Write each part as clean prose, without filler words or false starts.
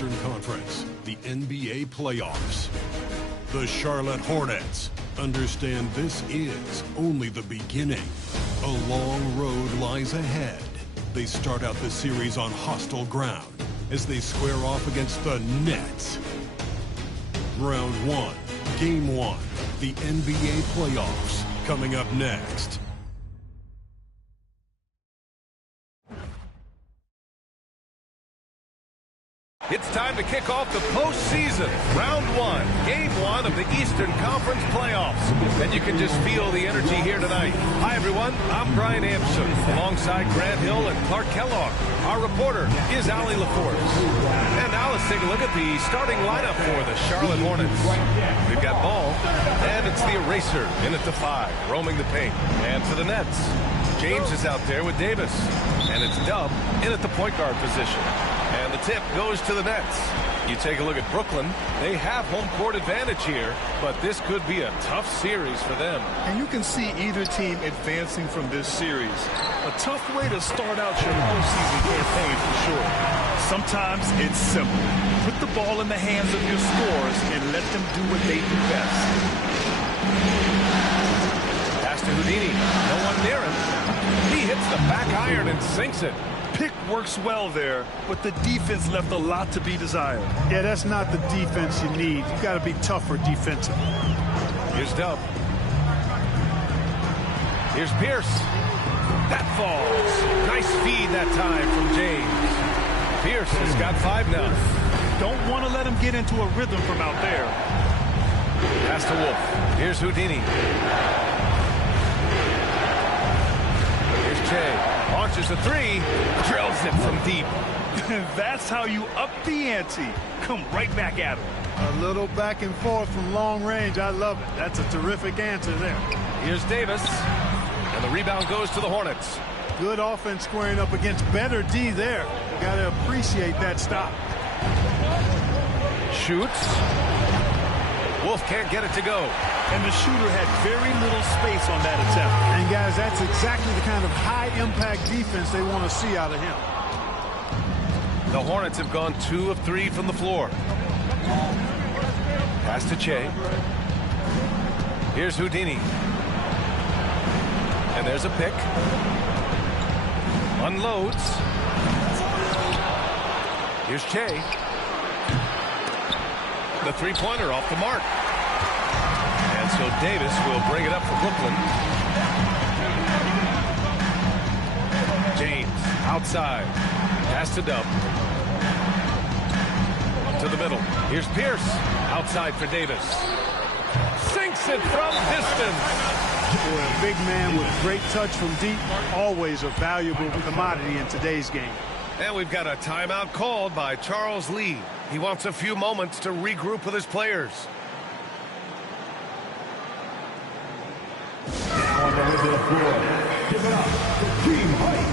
Eastern Conference, the NBA playoffs. The Charlotte Hornets understand this is only the beginning. A long road lies ahead. They start out the series on hostile ground as they square off against the Nets. Round 1, Game 1, the NBA playoffs, coming up next. It's time to kick off the postseason. Round 1, Game 1 of the Eastern Conference playoffs. And you can just feel the energy here tonight. Hi, everyone. I'm Brian Amson, alongside Grant Hill and Clark Kellogg. Our reporter is Allie LaForce. And now let's take a look at the starting lineup for the Charlotte Hornets. We've got Ball, and it's the eraser in at the 5, roaming the paint. And to the Nets, James is out there with Davis. And it's Dub in at the point guard position. And the tip goes to the Nets. You take a look at Brooklyn. They have home court advantage here, but this could be a tough series for them. And you can see either team advancing from this series. A tough way to start out your postseason campaign for sure. Sometimes it's simple. Put the ball in the hands of your scorers and let them do what they do best. Pass to Houdini. No one near him. He hits the back iron and sinks it. Pick works well there, but the defense left a lot to be desired. Yeah, that's not the defense you need. You got to be tougher defensively. Here's Dub. Here's Pierce. That falls. Nice feed that time from James. Pierce has got 5 now. Don't want to let him get into a rhythm from out there. Pass to Wolf. Here's Houdini. Here's Jay. Launches a 3, drills it from deep. That's how you up the ante. Come right back at him. A little back and forth from long range. I love it. That's a terrific answer there. Here's Davis. And the rebound goes to the Hornets. Good offense squaring up against better D there. You got to appreciate that stop. Shoots. Wolf can't get it to go. And the shooter had very little space on that attempt. And guys, that's exactly the kind of high-impact defense they want to see out of him. The Hornets have gone 2 of 3 from the floor. Pass to Che. Here's Houdini. And there's a pick. Unloads. Here's Che. The three-pointer off the mark. And so Davis will bring it up for Brooklyn. James outside. Pass to Dub. To the middle. Here's Pierce. Outside for Davis. Sinks it from distance. Boy, a big man with great touch from deep. Always a valuable commodity in today's game. And we've got a timeout called by Charles Lee. He wants a few moments to regroup with his players. Now on the way to the floor, give it up for Team Height.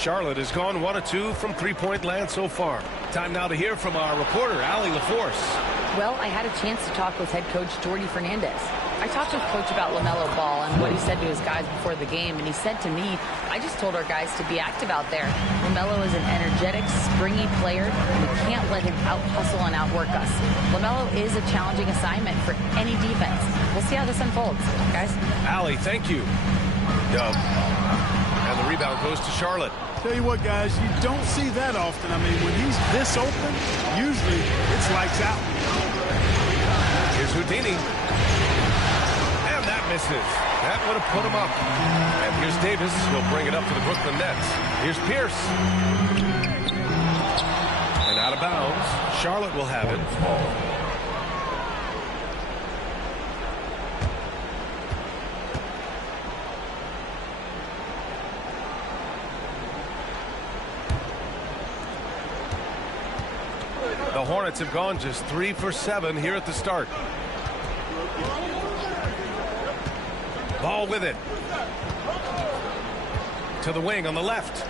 Charlotte has gone 1 of 2 from three-point land so far. Time now to hear from our reporter, Allie LaForce. Well, I had a chance to talk with head coach Jordy Fernandez. I talked with Coach about LaMelo Ball and what he said to his guys before the game, and he said to me, I just told our guys to be active out there. LaMelo is an energetic, springy player, and we can't let him out-hustle and outwork us. LaMelo is a challenging assignment for any defense. We'll see how this unfolds, guys. Allie, thank you. Dub. And the rebound goes to Charlotte. Tell you what, guys, you don't see that often. I mean, when he's this open, usually it's lights out. Here's Houdini. And that misses. That would have put him up. And here's Davis. He'll bring it up to the Brooklyn Nets. Here's Pierce. And out of bounds. Charlotte will have it. The Hornets have gone just 3 for 7 here at the start. Ball with it. To the wing on the left.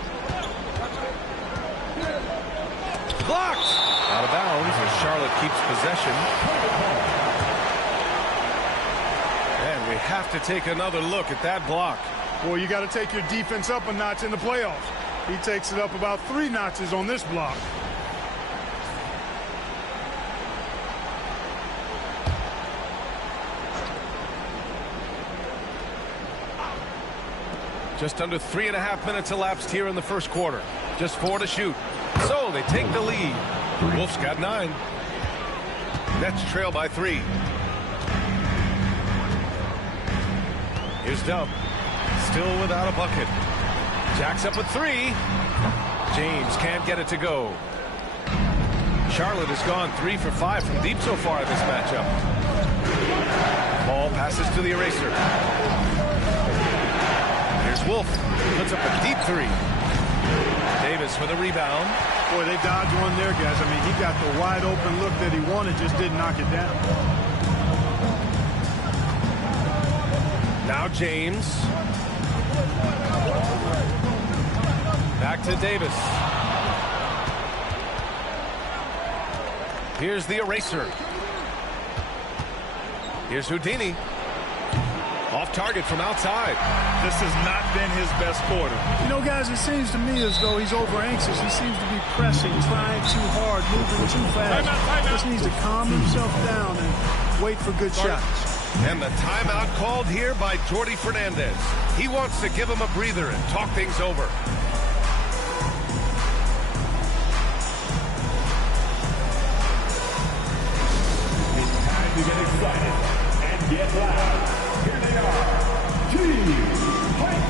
Blocked. Out of bounds as Charlotte keeps possession. And we have to take another look at that block. Well, you got to take your defense up a notch in the playoffs. He takes it up about 3 notches on this block. Just under 3.5 minutes elapsed here in the first quarter. Just 4 to shoot. So they take the lead. Wolves got 9. Nets trail by 3. Here's Dub. Still without a bucket. Jacks up with 3. James can't get it to go. Charlotte has gone 3 for 5 from deep so far in this matchup. Ball passes to the eraser. Here's Wolf. Puts up a deep 3. Davis with a rebound. Boy, they dodged one there, guys. I mean, he got the wide open look that he wanted, just didn't knock it down. Now James. Back to Davis. Here's the eraser. Here's Houdini. Off target from outside. This has not been his best quarter. You know, guys, it seems to me as though he's over anxious. He seems to be pressing, trying too hard, moving too fast. Just needs to calm himself down and wait for good shots. And the timeout called here by Jordy Fernandez. He wants to give him a breather and talk things over. It's time to get excited and get loud. Here they are, Team Fight!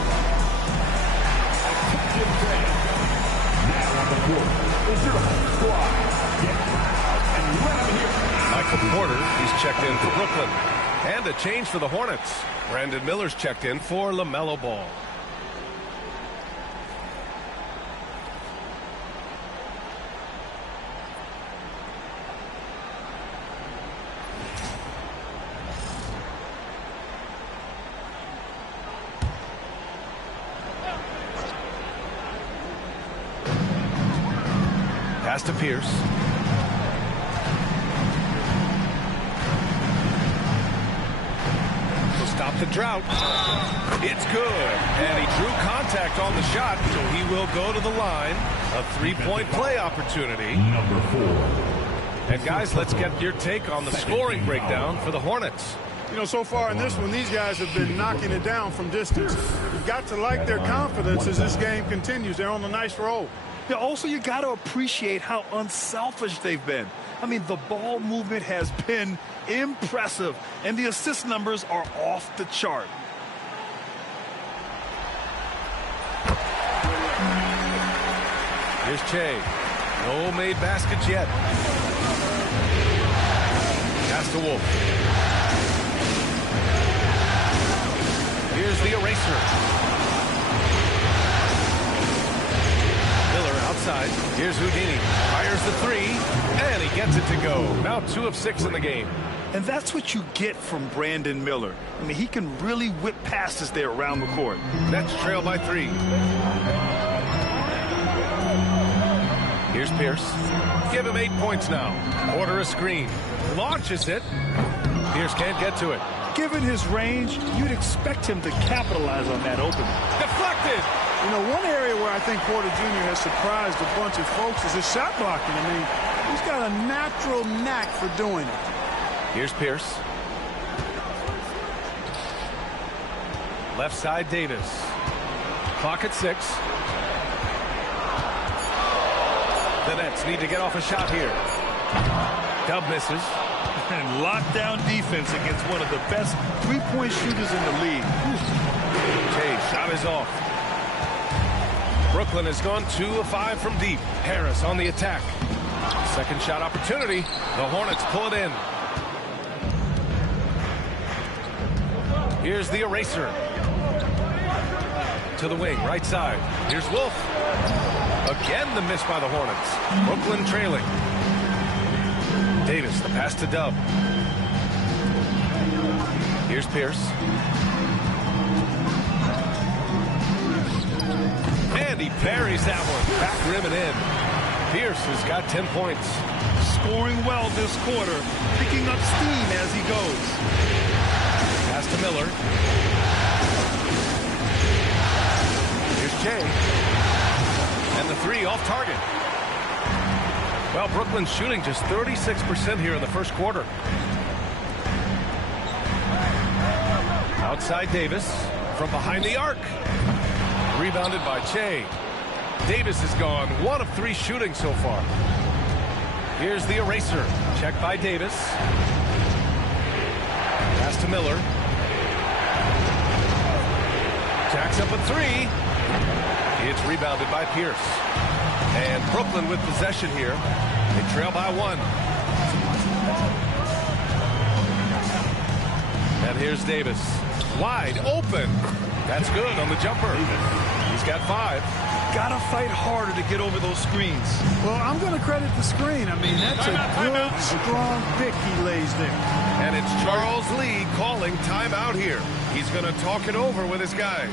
Attention fans. Now on the court is your home squad. Get loud and let them hear. Michael Porter, he's checked in for Brooklyn. And a change for the Hornets. Brandon Miller's checked in for LaMelo Ball. Pass to Pierce. He'll stop the drought. It's good. And he drew contact on the shot, so he will go to the line. A 3-point play opportunity. Number 4. And guys, let's get your take on the scoring breakdown for the Hornets. You know, so far in this one, these guys have been knocking it down from distance. You've got to like their confidence as this game continues. They're on a nice roll. Yeah, also, you got to appreciate how unselfish they've been. I mean, the ball movement has been impressive, and the assist numbers are off the chart. Here's Che. No made baskets yet. Pass to Wolf. Here's the eraser. Miller outside. Here's Houdini. Fires the 3, and he gets it to go. Now 2 of 6 in the game. And that's what you get from Brandon Miller. I mean, he can really whip passes there around the court. Nets trail by 3. Here's Pierce. Give him 8 points now. Order a screen. Launches it. Pierce can't get to it. Given his range, you'd expect him to capitalize on that opening. Deflected. You know, one area where I think Porter Jr. has surprised a bunch of folks is his shot blocking. I mean, he's got a natural knack for doing it. Here's Pierce. Left side, Davis. Clock at 6. The Nets need to get off a shot here. Dub misses. And lockdown defense against one of the best three-point shooters in the league. Okay, shot is off. Brooklyn has gone 2 of 5 from deep. Harris on the attack. Second shot opportunity. The Hornets pull it in. Here's the eraser. To the wing, right side. Here's Wolf. Again the miss by the Hornets. Brooklyn trailing. Davis, the pass to Dub. Here's Pierce. And he buries that one. Back rim and in. Pierce has got 10 points. Scoring well this quarter. Picking up steam as he goes. Pass to Miller. Here's Jay. And the 3 off target. Well, Brooklyn's shooting just 36% here in the first quarter. Outside Davis from behind the arc. Rebounded by Che. Davis is gone 1 of 3 shooting so far. Here's the eraser. Checked by Davis. Pass to Miller. Jacks up a 3. It's rebounded by Pierce. And Brooklyn with possession here. They trail by 1. And here's Davis. Wide open. That's good on the jumper. He's got 5. Gotta fight harder to get over those screens. Well, I'm going to credit the screen. I mean, that's a good, strong pick he lays there. And it's Charles Lee calling timeout here. He's going to talk it over with his guys.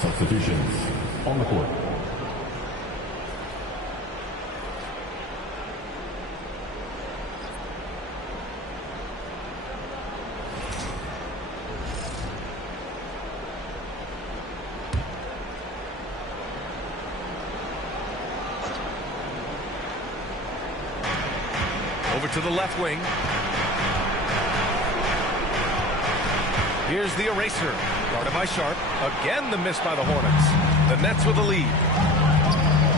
Substitutions on the court. Over to the left wing. Here's the eraser. Guarded by Sharp. Again the miss by the Hornets. The Nets with the lead.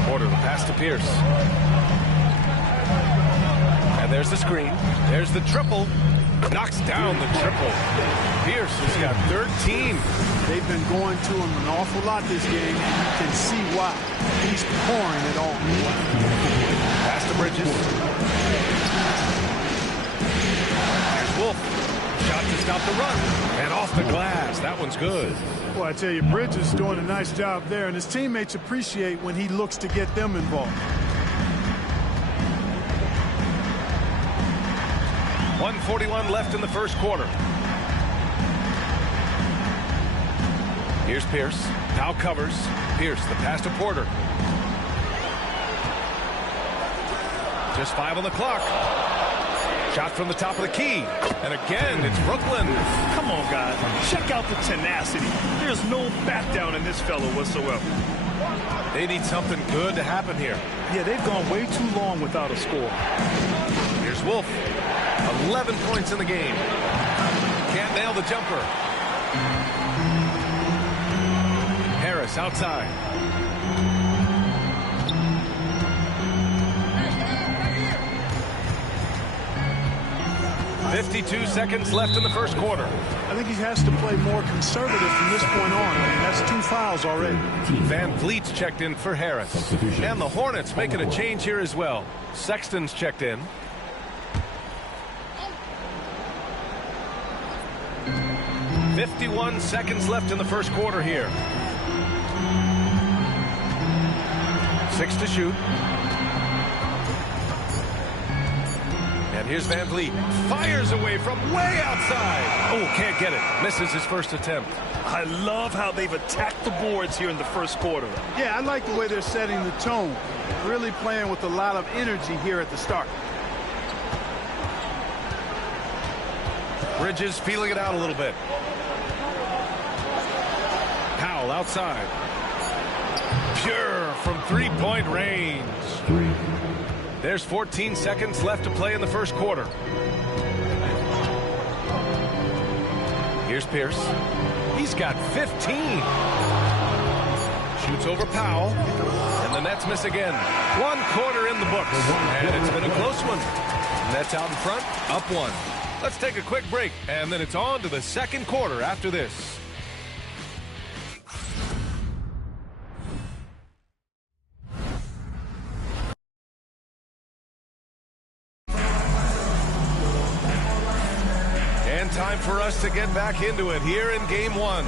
Porter the pass to Pierce. And there's the screen. There's the triple. Knocks down the triple. Pierce has got 13. They've been going to him an awful lot this game. You can see why. He's pouring it on. Pass to Bridges. Here's Wolf. Shot to stop the run. And off the glass. That one's good. Well, I tell you, Bridges doing a nice job there, and his teammates appreciate when he looks to get them involved. 1:41 left in the first quarter. Here's Pierce. Now covers. Pierce, the pass to Porter. Just 5 on the clock. Shot from the top of the key. And again, it's Brooklyn. Come on, guys. Check out the tenacity. There's no back down in this fellow whatsoever. They need something good to happen here. Yeah, they've gone way too long without a score. Here's Wolf. 11 points in the game. Can't nail the jumper. Harris outside. 52 seconds left in the first quarter. I think he has to play more conservative from this point on. I mean, that's 2 fouls already. Van Vliet's checked in for Harris. And the Hornets making a change here as well. Sexton's checked in. .51 seconds left in the first quarter here. 6 to shoot. And here's Van Vliet. Fires away from way outside. Oh, can't get it. Misses his first attempt. I love how they've attacked the boards here in the first quarter. Yeah, I like the way they're setting the tone. Really playing with a lot of energy here at the start. Bridges feeling it out a little bit. Powell outside. Pure from three-point range. There's 14 seconds left to play in the first quarter. Here's Pierce. He's got 15. Shoots over Powell. And the Nets miss again. 1 quarter in the books. And it's been a close one. Nets out in front, up 1. Let's take a quick break, and then it's on to the second quarter after this. And time for us to get back into it here in Game 1.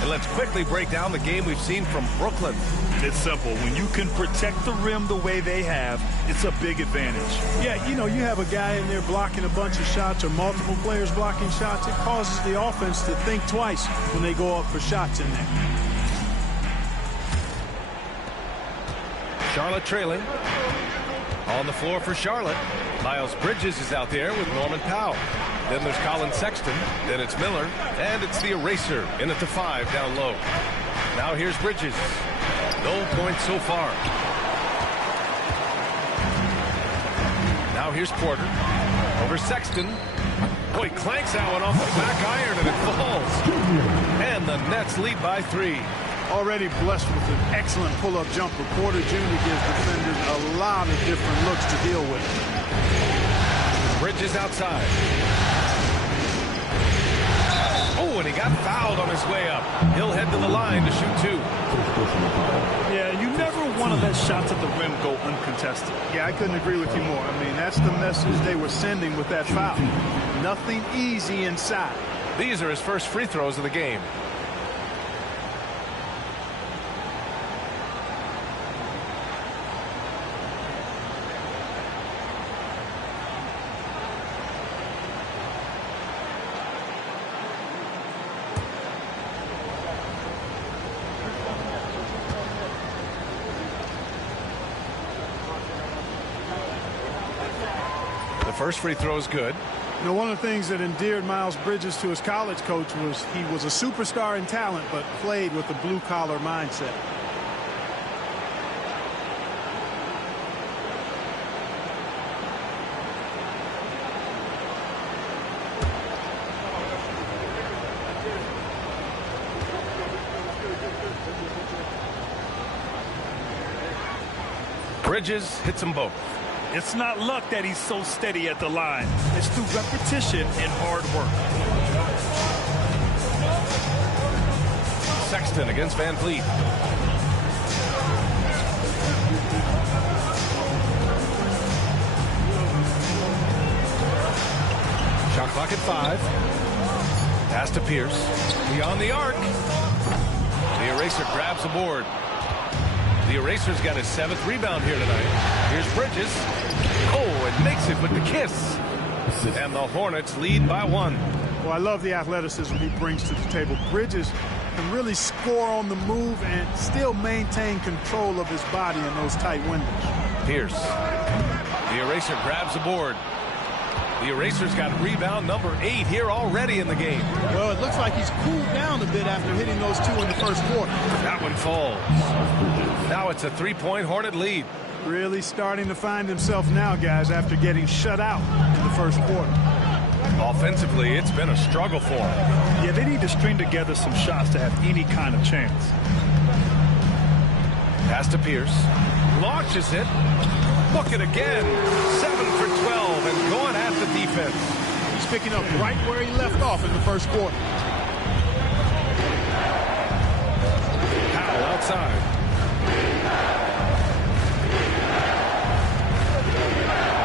And let's quickly break down the game we've seen from Brooklyn. It's simple. When you can protect the rim the way they have, it's a big advantage. Yeah, you know, you have a guy in there blocking a bunch of shots or multiple players blocking shots. It causes the offense to think twice when they go up for shots in there. Charlotte trailing. On the floor for Charlotte. Miles Bridges is out there with Norman Powell. Then there's Colin Sexton. Then it's Miller. And it's the eraser in at the 5 down low. Now here's Bridges. No points so far. Now here's Porter. Over Sexton. Boy, clanks that one off the back iron and it falls. And the Nets lead by 3. Already blessed with an excellent pull-up jumper. Porter Jr. gives defenders a lot of different looks to deal with. Bridges outside. Oh, and he got fouled on his way up. He'll head to the line to shoot 2. Yeah, you never want to let shots at the rim go uncontested. Yeah, I couldn't agree with you more. I mean, that's the message they were sending with that foul. Nothing easy inside. These are his first free throws of the game. First free throw is good. You know, one of the things that endeared Miles Bridges to his college coach was he was a superstar in talent, but played with a blue-collar mindset. Bridges hits them both. It's not luck that he's so steady at the line. It's through repetition and hard work. Sexton against Van Vliet. Shot clock at 5. Pass to Pierce. Beyond the arc. The eraser grabs the board. The eraser's got his 7th rebound here tonight. Here's Bridges. Oh, and makes it with the kiss. And the Hornets lead by 1. Well, I love the athleticism he brings to the table. Bridges can really score on the move and still maintain control of his body in those tight windows. Pierce. The eraser grabs the board. The eraser's got rebound number 8 here already in the game. Well, it looks like he's cooled down a bit after hitting those 2 in the first quarter. That one falls. Now it's a 3-point Hornet lead. Really starting to find himself now, guys, after getting shut out in the first quarter. Offensively, it's been a struggle for him. Yeah, they need to string together some shots to have any kind of chance. Pass to Pierce. Launches it. Look it again. 7 for 12 and going at the defense. He's picking up right where he left off in the first quarter. Powell outside.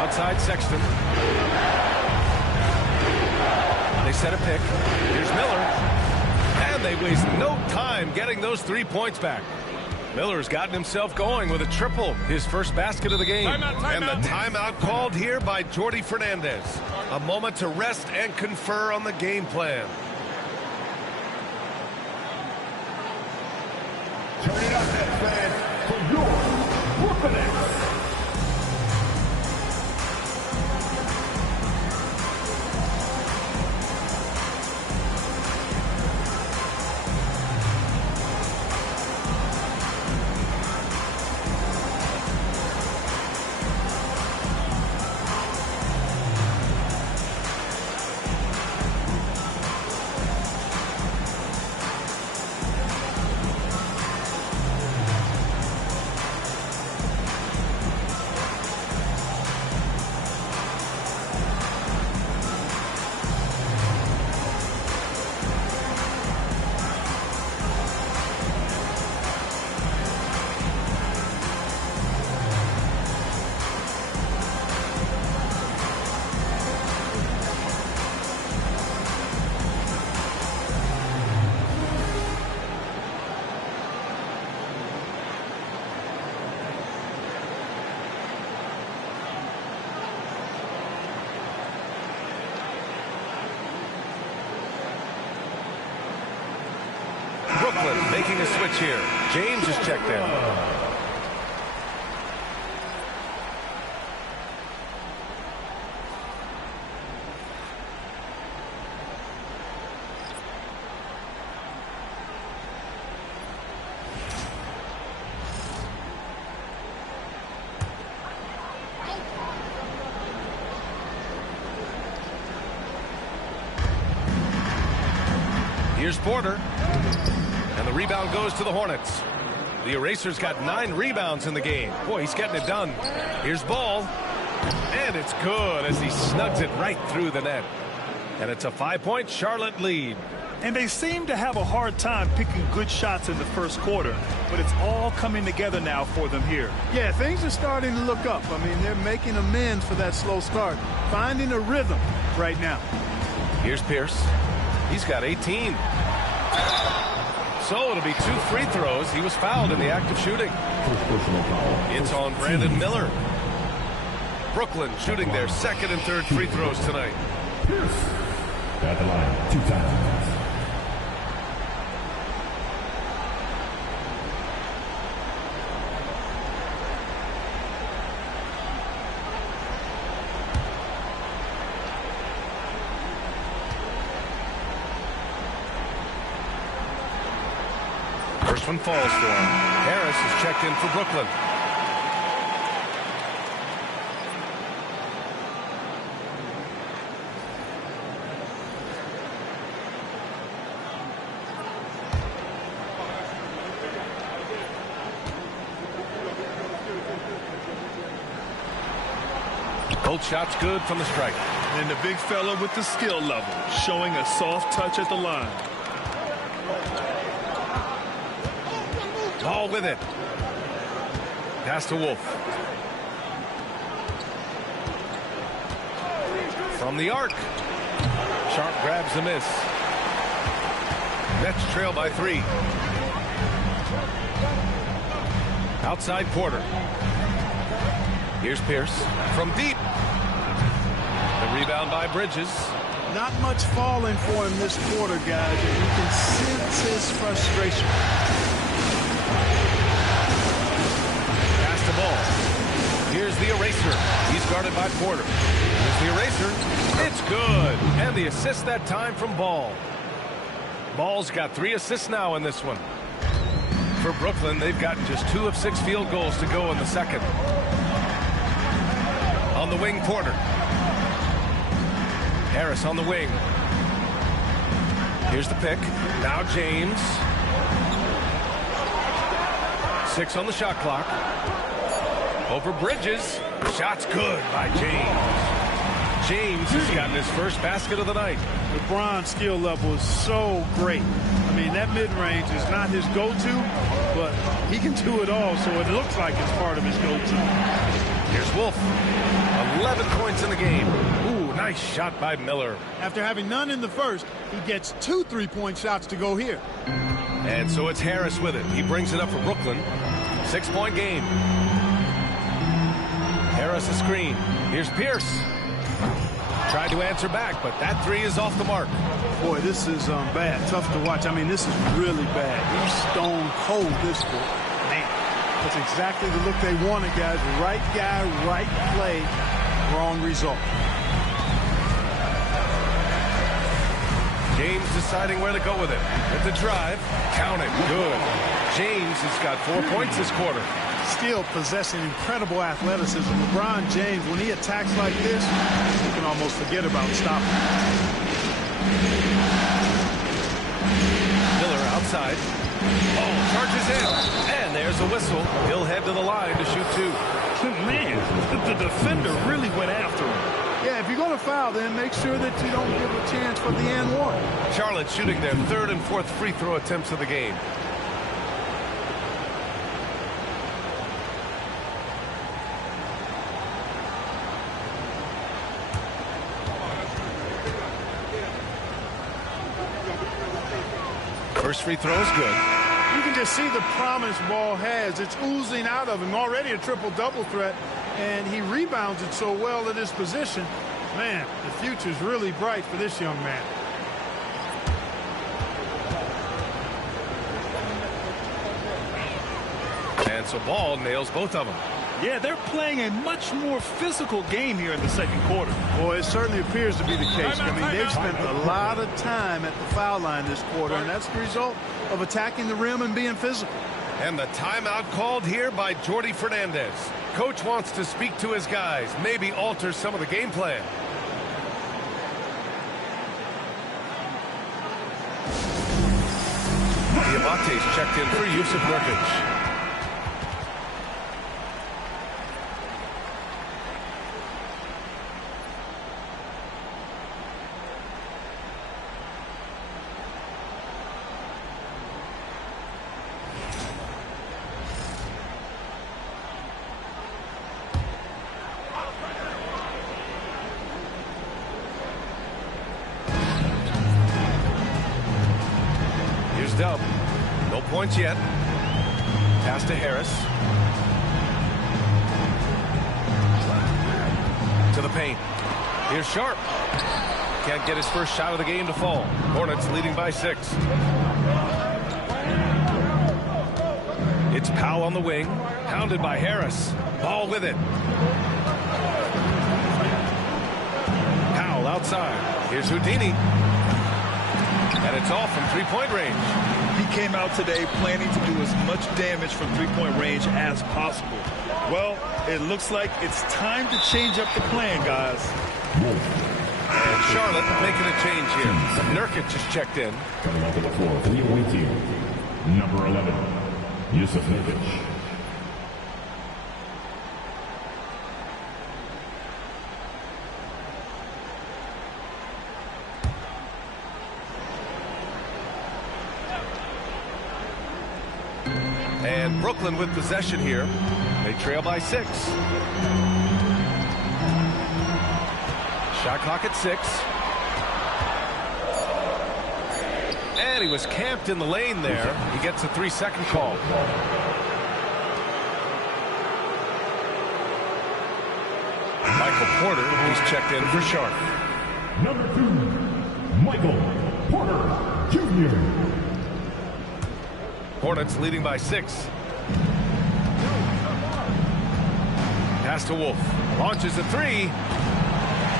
Outside Sexton. They set a pick. Here's Miller. And they waste no time getting those 3 points back. Miller's gotten himself going with a triple, his first basket of the game. And the timeout called here by Jordy Fernandez. A moment to rest and confer on the game plan. Turn it up, Nets fans, for your Brooklyn Nets. Brooklyn making a switch here. James is checked in. Here's Porter. And the rebound goes to the Hornets. The Eraser's got 9 rebounds in the game. Boy, he's getting it done. Here's Ball. And it's good as he snugs it right through the net. And it's a 5-point Charlotte lead. And they seem to have a hard time picking good shots in the first quarter. But it's all coming together now for them here. Yeah, things are starting to look up. I mean, they're making amends for that slow start. Finding a rhythm right now. Here's Pierce. He's got 18. So it'll be 2 free throws. He was fouled in the act of shooting. It's on Brandon Miller. Brooklyn shooting their second and third free throws tonight. Pierce at the line 2 times. First one falls for him. Harris is checked in for Brooklyn. Both shots good from the strike. And the big fella with the skill level, showing a soft touch at the line. Ball with it. Pass to Wolf. From the arc. Sharp grabs the miss. Nets trail by 3. Outside Porter. Here's Pierce from deep. The rebound by Bridges. Not much falling for him this quarter, guys, and you can sense his frustration. Pass the ball. Here's the Eraser. He's guarded by Porter. Here's the Eraser. It's good. And the assist that time from Ball. Ball's got 3 assists now in this one. For Brooklyn, they've gotten just 2 of 6 field goals to go in the second. On the wing, Porter. Harris on the wing. Here's the pick. Now James. 6 on the shot clock. Over Bridges. Shot's good by James. James has gotten his first basket of the night. LeBron's skill level is so great. I mean, that mid-range is not his go-to, but he can do it all, so it looks like it's part of his go-to. Here's Wolf. 11 points in the game. Ooh, nice shot by Miller. After having none in the first, he gets 2 3-point shots to go here. And so it's Harris with it. He brings it up for Brooklyn. 6-point game. Harris a screen. Here's Pierce. Tried to answer back, but that three is off the mark. Boy, this is bad. Tough to watch. I mean, this is really bad. He's stone cold this quarter. Man, that's exactly the look they wanted, guys. Right guy, right play, wrong result. James deciding where to go with it. At the drive, count it, good. James has got 4 points this quarter. Still possessing incredible athleticism. LeBron James, when he attacks like this, you can almost forget about stopping. Miller outside. Ball charges in. And there's a whistle. He'll head to the line to shoot 2. Man, the defender really went after him. Yeah, if you're going to foul, then make sure that you don't give a chance for the and one. Charlotte shooting their 3rd and 4th free throw attempts of the game. First free throw is good. You can just see the promise Ball has. It's oozing out of him. Already a triple-double threat, and he rebounds it so well at his position. Man, the future's really bright for this young man. And so Ball nails both of them. Yeah, they're playing a much more physical game here in the second quarter. Boy, it certainly appears to be the case. I mean, they've spent a lot of time at the foul line this quarter, and that's the result of attacking the rim and being physical. And the timeout called here by Jordy Fernandez. Coach wants to speak to his guys, maybe alter some of the game plan. Diamante's checked in for Yusuf Nurkic. Dub. No points yet. Pass to Harris. To the paint. Here's Sharp. Can't get his first shot of the game to fall. Hornets leading by 6. It's Powell on the wing. Pounded by Harris. Ball with it. Powell outside. Here's Houdini. And it's off from 3-point range. He came out today planning to do as much damage from 3-point range as possible. Well, it looks like it's time to change up the plan, guys. And Charlotte making a change here. Nurkic just checked in. Coming onto the floor for the away team, number 11, Yusuf Nurkic. And Brooklyn with possession here. They trail by 6. Shot clock at 6. And he was camped in the lane there. He gets a 3-second call. Michael Porter, he's checked in for Sharp. Number 2, Michael Porter Jr. Hornets leading by 6. Pass to Wolf. Launches a 3.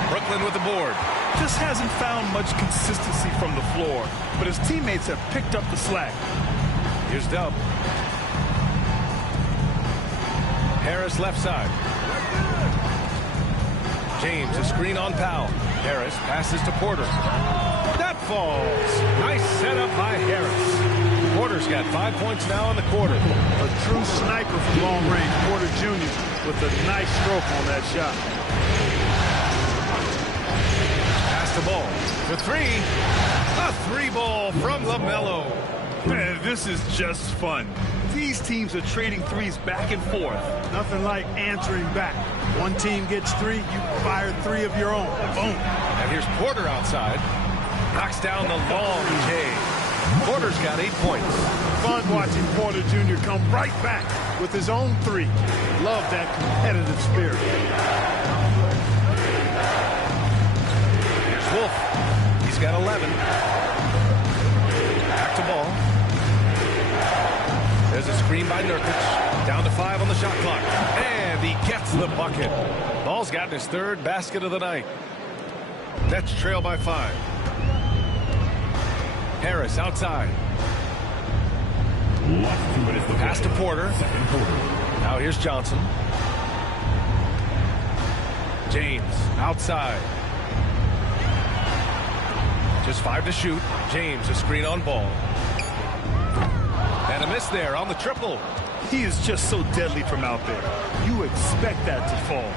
Brooklyn with the board. Just hasn't found much consistency from the floor, but his teammates have picked up the slack. Here's Dub. Harris left side. James, a screen on Powell. Harris passes to Porter. That falls. Nice setup by Harris. Porter's got 5 points now in the quarter. A true sniper from long range, Porter Jr. with a nice stroke on that shot. Pass the ball. The 3. A 3-ball from LaMelo. Man, this is just fun. These teams are trading threes back and forth. Nothing like answering back. One team gets 3, you fire 3 of your own. Boom. And here's Porter outside. Knocks down the long J. Porter's got 8 points. Fun watching Porter Jr. come right back with his own 3. Love that competitive spirit. Here's Wolf. He's got 11. Back to ball. There's a screen by Nurkic. Down to 5 on the shot clock. And he gets the bucket. Ball's gotten his 3rd basket of the night. Nets trail by 5. Harris outside. Pass to Porter. Now here's Johnson. James outside. Just 5 to shoot. James a screen on ball. And a miss there on the triple. He is just so deadly from out there. You expect that to fall.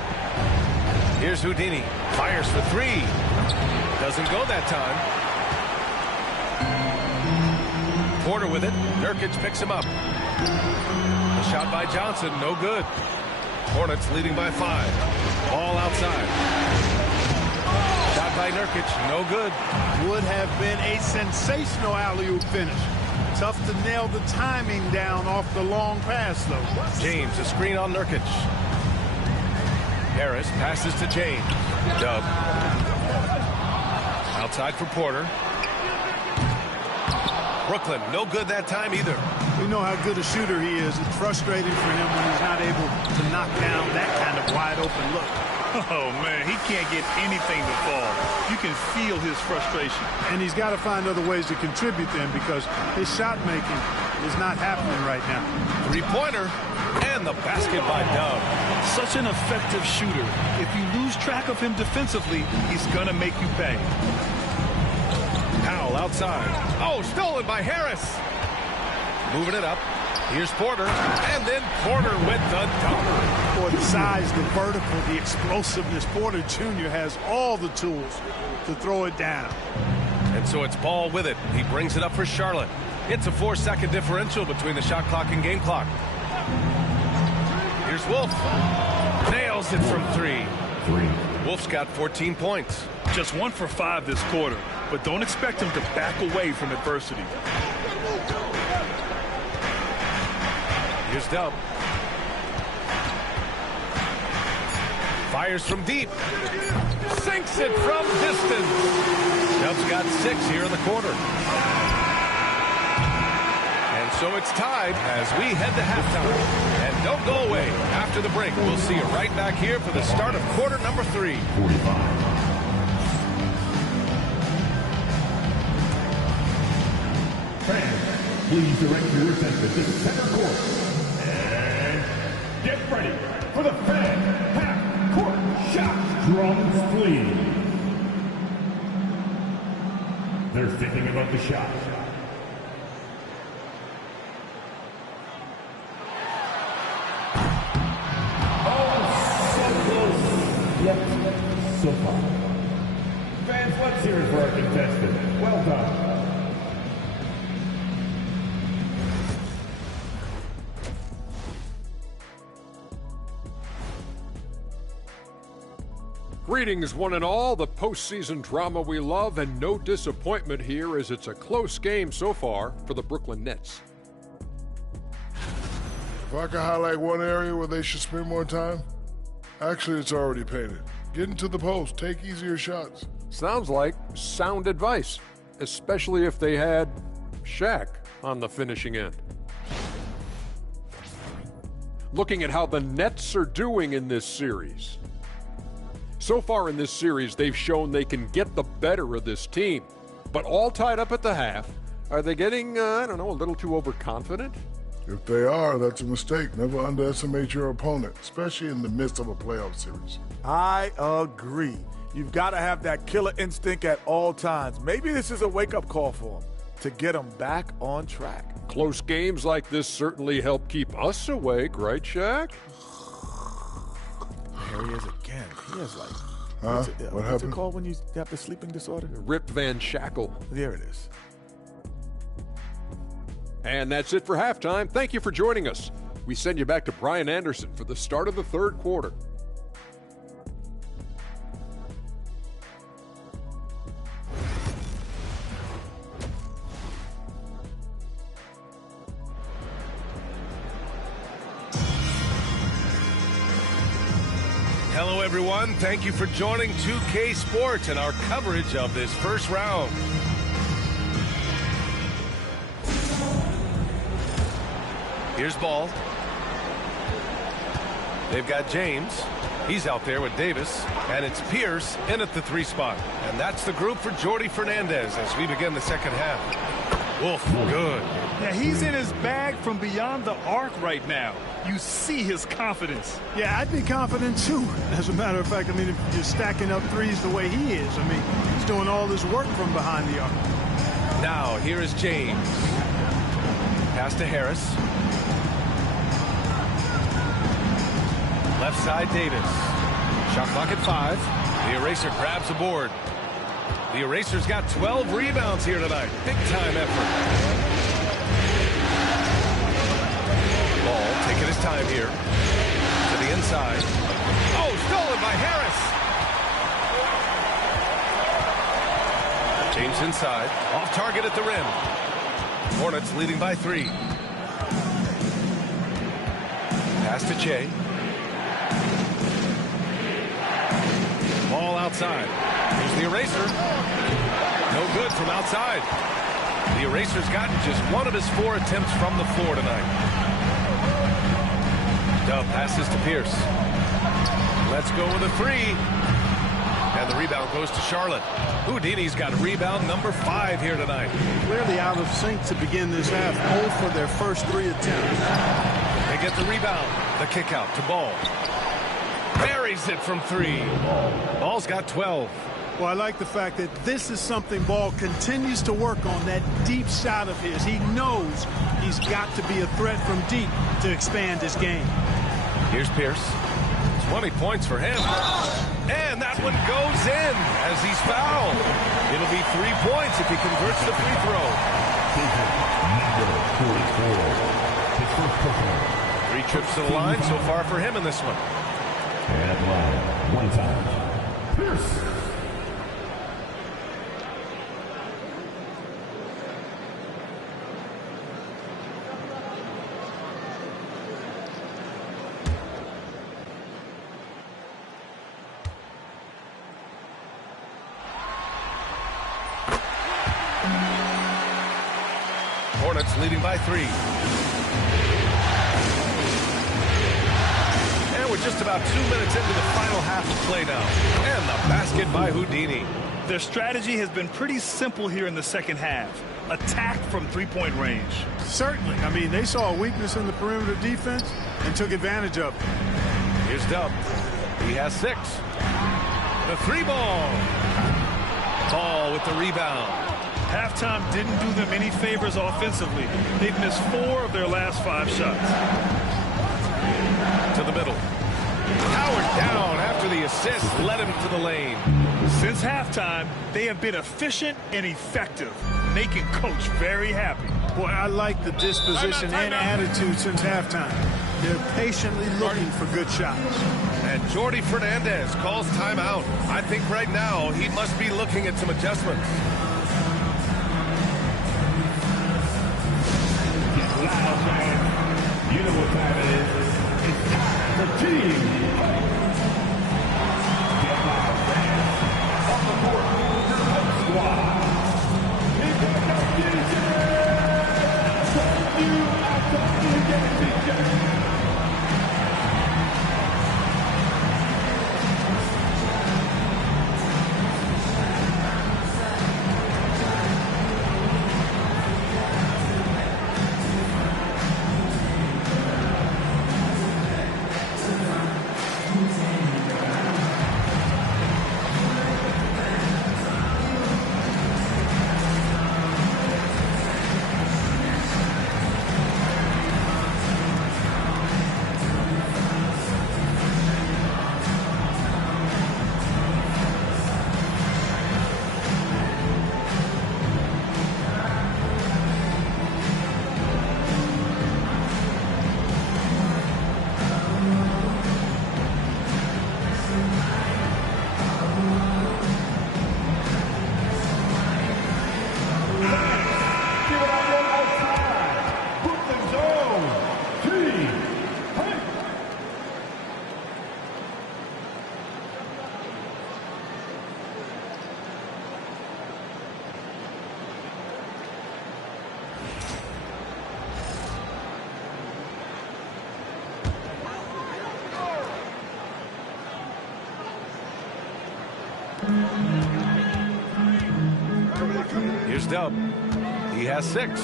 Here's Houdini. Fires for 3. Doesn't go that time. Porter with it. Nurkic picks him up. A shot by Johnson. No good. Hornets leading by 5. Ball outside. Shot by Nurkic. No good. Would have been a sensational alley-oop finish. Tough to nail the timing down off the long pass, though. James, a screen on Nurkic. Harris passes to James. Dub. Outside for Porter. Brooklyn, no good that time either. We know how good a shooter he is. It's frustrating for him when he's not able to knock down that kind of wide-open look. Oh, man, he can't get anything to fall. You can feel his frustration. And he's got to find other ways to contribute then because his shot making is not happening right now. 3-pointer and the basket by Dub. Such an effective shooter. If you lose track of him defensively, he's going to make you pay. Powell outside. Oh, stolen by Harris. Moving it up. Here's Porter, and then Porter with the dunk. For the size, the vertical, the explosiveness, Porter Jr. has all the tools to throw it down. And so it's Ball with it. He brings it up for Charlotte. It's a 4-second differential between the shot clock and game clock. Here's Wolf. Nails it from 3. Wolf's got 14 points. Just 1 for 5 this quarter, but don't expect him to back away from adversity. Here's Dub. Fires from deep. Sinks it from distance. Dub's got 6 here in the quarter. And so it's tied as we head to halftime. And don't go away. After the break, we'll see you right back here for the start of quarter number 3. 45. Fans, please direct your attention to center court. And get ready for the fan half-court shot. Drums, please. They're thinking about the shot. Oh, so close, yet so far. Fans, let's hear it for our contestant. Well done. Greetings, one and all. The postseason drama we love, and no disappointment here as it's a close game so far for the Brooklyn Nets. If I could highlight one area where they should spend more time, actually it's already painted. Get into the post, take easier shots. Sounds like sound advice, especially if they had Shaq on the finishing end. Looking at how the Nets are doing in this series. So far in this series, they've shown they can get the better of this team, but all tied up at the half. Are they getting, a little too overconfident? If they are, that's a mistake. Never underestimate your opponent, especially in the midst of a playoff series. I agree. You've got to have that killer instinct at all times. Maybe this is a wake-up call for them to get them back on track. Close games like this certainly help keep us awake, right, Shaq? There he is again. He has like, What what's happened? it called when you have the sleeping disorder? Rip Van Shackle. There it is. And that's it for halftime. Thank you for joining us. We send you back to Brian Anderson for the start of the third quarter. Hello, everyone. Thank you for joining 2K Sports and our coverage of this first round. Here's ball. They've got James. He's out there with Davis. And it's Pierce in at the 3 spot. And that's the group for Jordy Fernandez as we begin the second half. Wolf, good. Yeah, he's in his bag from beyond the arc right now. You see his confidence. Yeah, I'd be confident too. As a matter of fact, I mean, if you're stacking up threes the way he is, I mean, he's doing all this work from behind the arc. Now, here is James. Pass to Harris. Left side, Davis. Shot clock at 5. The eraser grabs the board. The eraser's got 12 rebounds here tonight. Big time effort. Ball taking his time here. To the inside. Oh, stolen by Harris. James inside. Off target at the rim. Hornets leading by 3. Pass to Che. Ball outside. Here's the eraser. No good from outside. The eraser's gotten just 1 of his 4 attempts from the floor tonight. Dub passes to Pierce. Let's go with a 3. And the rebound goes to Charlotte. Houdini's got rebound number 5 here tonight. Clearly out of sync to begin this half. 0 for their first 3 attempts. They get the rebound. The kick out to Ball. Buries it from 3. Ball's got 12. Well, I like the fact that this is something Ball continues to work on, that deep shot of his. He knows he's got to be a threat from deep to expand his game. Here's Pierce. 20 points for him. And that one goes in as he's fouled. It'll be 3 points if he converts the free throw. Number 44. 3 trips to the line so far for him in this one. At line, 1 time. Pierce. Hornets leading by 3. And we're just about 2 minutes into the final half of play now. And the basket by Houdini. Their strategy has been pretty simple here in the second half. Attack from 3-point range. Certainly. I mean, they saw a weakness in the perimeter defense and took advantage of it. Here's Dub. He has 6. The 3 ball. Ball with the rebound. Halftime didn't do them any favors offensively. They've missed 4 of their last 5 shots. To the middle. Howard down after the assist led him to the lane. Since halftime, they have been efficient and effective, making Coach very happy. Boy, I like the disposition and attitude since halftime. They're patiently looking for good shots. And Jordy Fernandez calls timeout. I think right now he must be looking at some adjustments. You know what time it is. It's time for team. Get loud, fans. On the court, your home squad. It's a competition. You outside the game, Here's Dub. He has 6.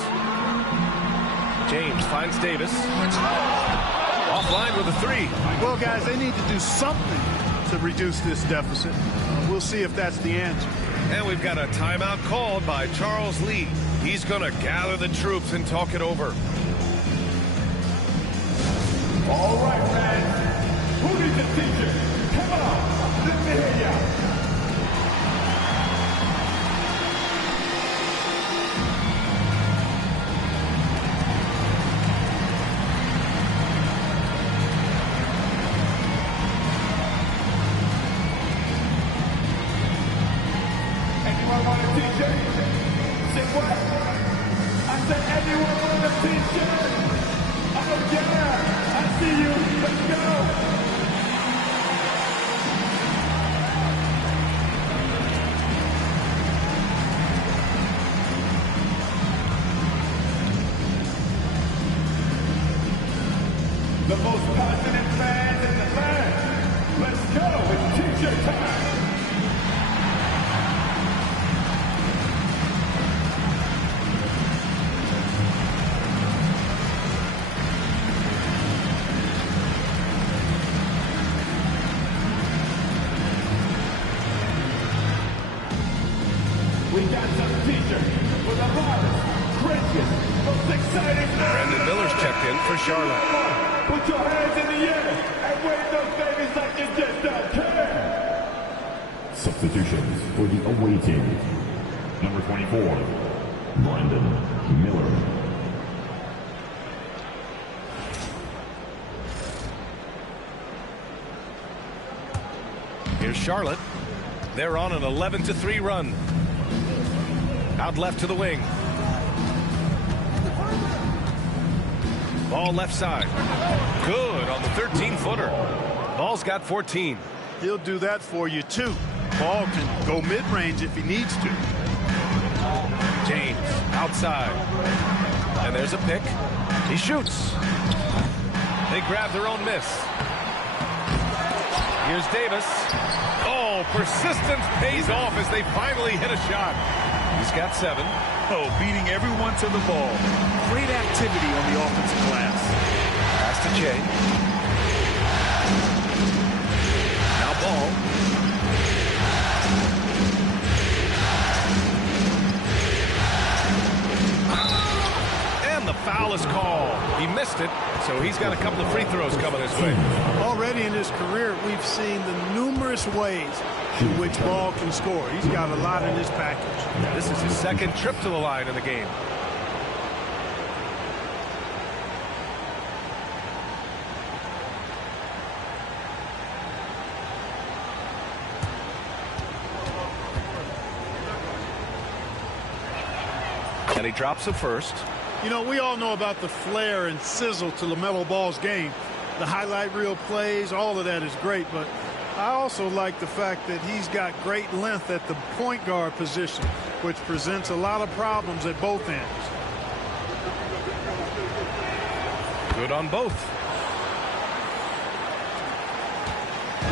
James finds Davis. Offline with a 3. Well, guys, they need to do something to reduce this deficit. We'll see if that's the answer. And we've got a timeout called by Charles Lee. He's going to gather the troops and talk it over. All right, fans. Who needs a teacher? Come on, let me hear ya. Anyone want a t-shirt? Say what? I said anyone want a t-shirt? Oh yeah, I see you. Let's go. The most passionate fans in the land. Let's go. It's t-shirt time. We got some t-shirts for the loudest, craziest, most exciting fans. Brandon Miller's checked in for Charlotte. Put your hands in the air and wave those babies like you just don't care. Substitutions for the away team. Number 24, Brandon Miller. Here's Charlotte. They're on an 11-3 run. Out left to the wing. Ball left side. Good on the 13-footer. Ball's got 14. He'll do that for you, too. Ball can go mid-range if he needs to. James outside. And there's a pick. He shoots. They grab their own miss. Here's Davis. Oh, persistence pays off as they finally hit a shot. He's got 7. Oh, beating everyone to the ball. Great activity on the offensive glass. Pass to Jay. Now Ball. And the foul is called. He missed it, so he's got a couple of free throws coming his way. Already in his career, we've seen the numerous ways in which Ball can score. He's got a lot in his package. This is his second trip to the line in the game. And he drops it first. You know, we all know about the flair and sizzle to LaMelo Ball's game. The highlight reel plays, all of that is great, but I also like the fact that he's got great length at the point guard position, which presents a lot of problems at both ends. Good on both.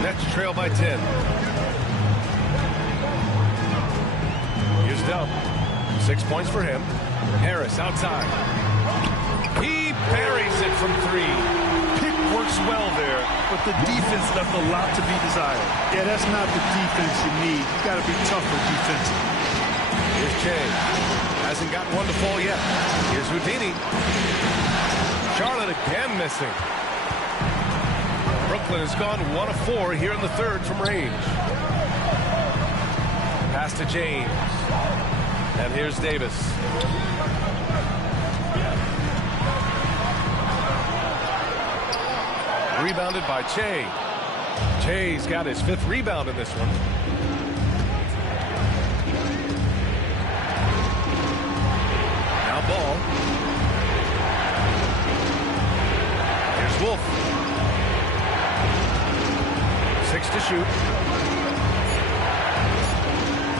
Nets trail by 10. Here's Dub. 6 points for him. Harris outside. He buries it from 3. Pick works well there, but the defense left a lot to be desired. Yeah, that's not the defense you need. You got to be tougher defensively. Here's Jay. Hasn't gotten one to fall yet. Here's Houdini. Charlotte again missing. Brooklyn has gone 1 of 4 here in the third from range. Pass to James. And here's Davis. Rebounded by Che. Che's got his 5th rebound in this one. Now Ball. Here's Wolf. 6 to shoot.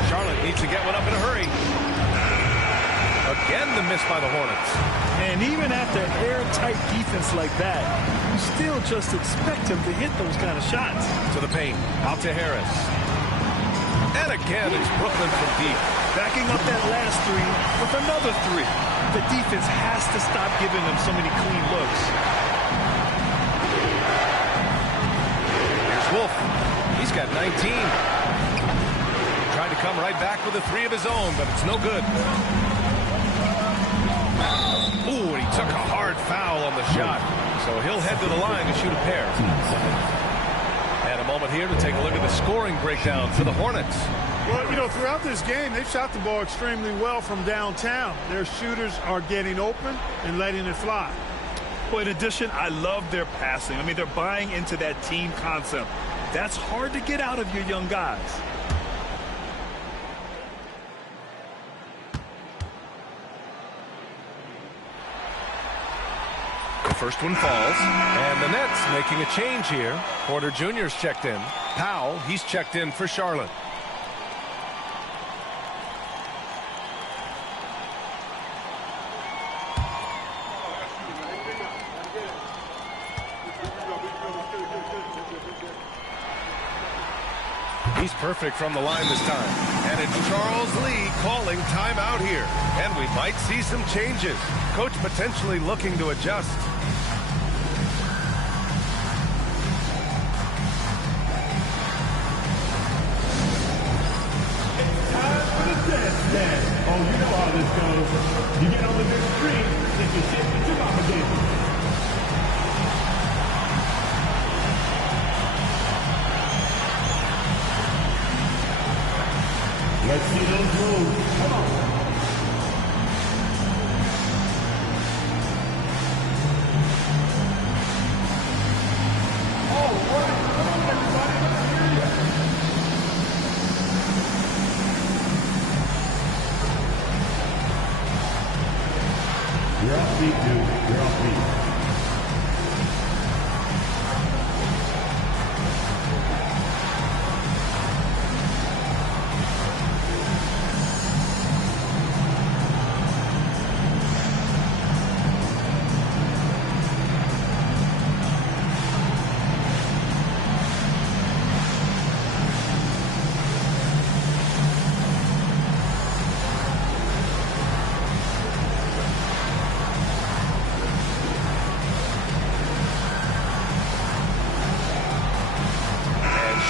Charlotte needs to get one up in a hurry. Again, the miss by the Hornets. And even after airtight defense like that, you still just expect him to hit those kind of shots. To the paint. Out to Harris. And again, it's Brooklyn from deep. Backing up that last 3, with another three. The defense has to stop giving them so many clean looks. Here's Wolf. He's got 19. Tried to come right back with a three of his own, but it's no good. Ooh, and he took a hard foul on the shot. So he'll head to the line to shoot a pair. And a moment here to take a look at the scoring breakdown for the Hornets. Well, you know, throughout this game, they've shot the ball extremely well from downtown. Their shooters are getting open and letting it fly. Well, in addition, I love their passing. I mean, they're buying into that team concept. That's hard to get out of your young guys. The first one falls, and the Nets making a change here. Porter Jr.'s checked in. Powell, he's checked in for Charlotte. He's perfect from the line this time. And it's Charles Lee calling timeout here. And we might see some changes. Coach potentially looking to adjust. Oh, you know how this goes. You get on the big screen, take your shit and tip off again. Let's see those moves. Come on. All right. Come on, everybody. Let's hear you. You're off beat, dude. You're off beat.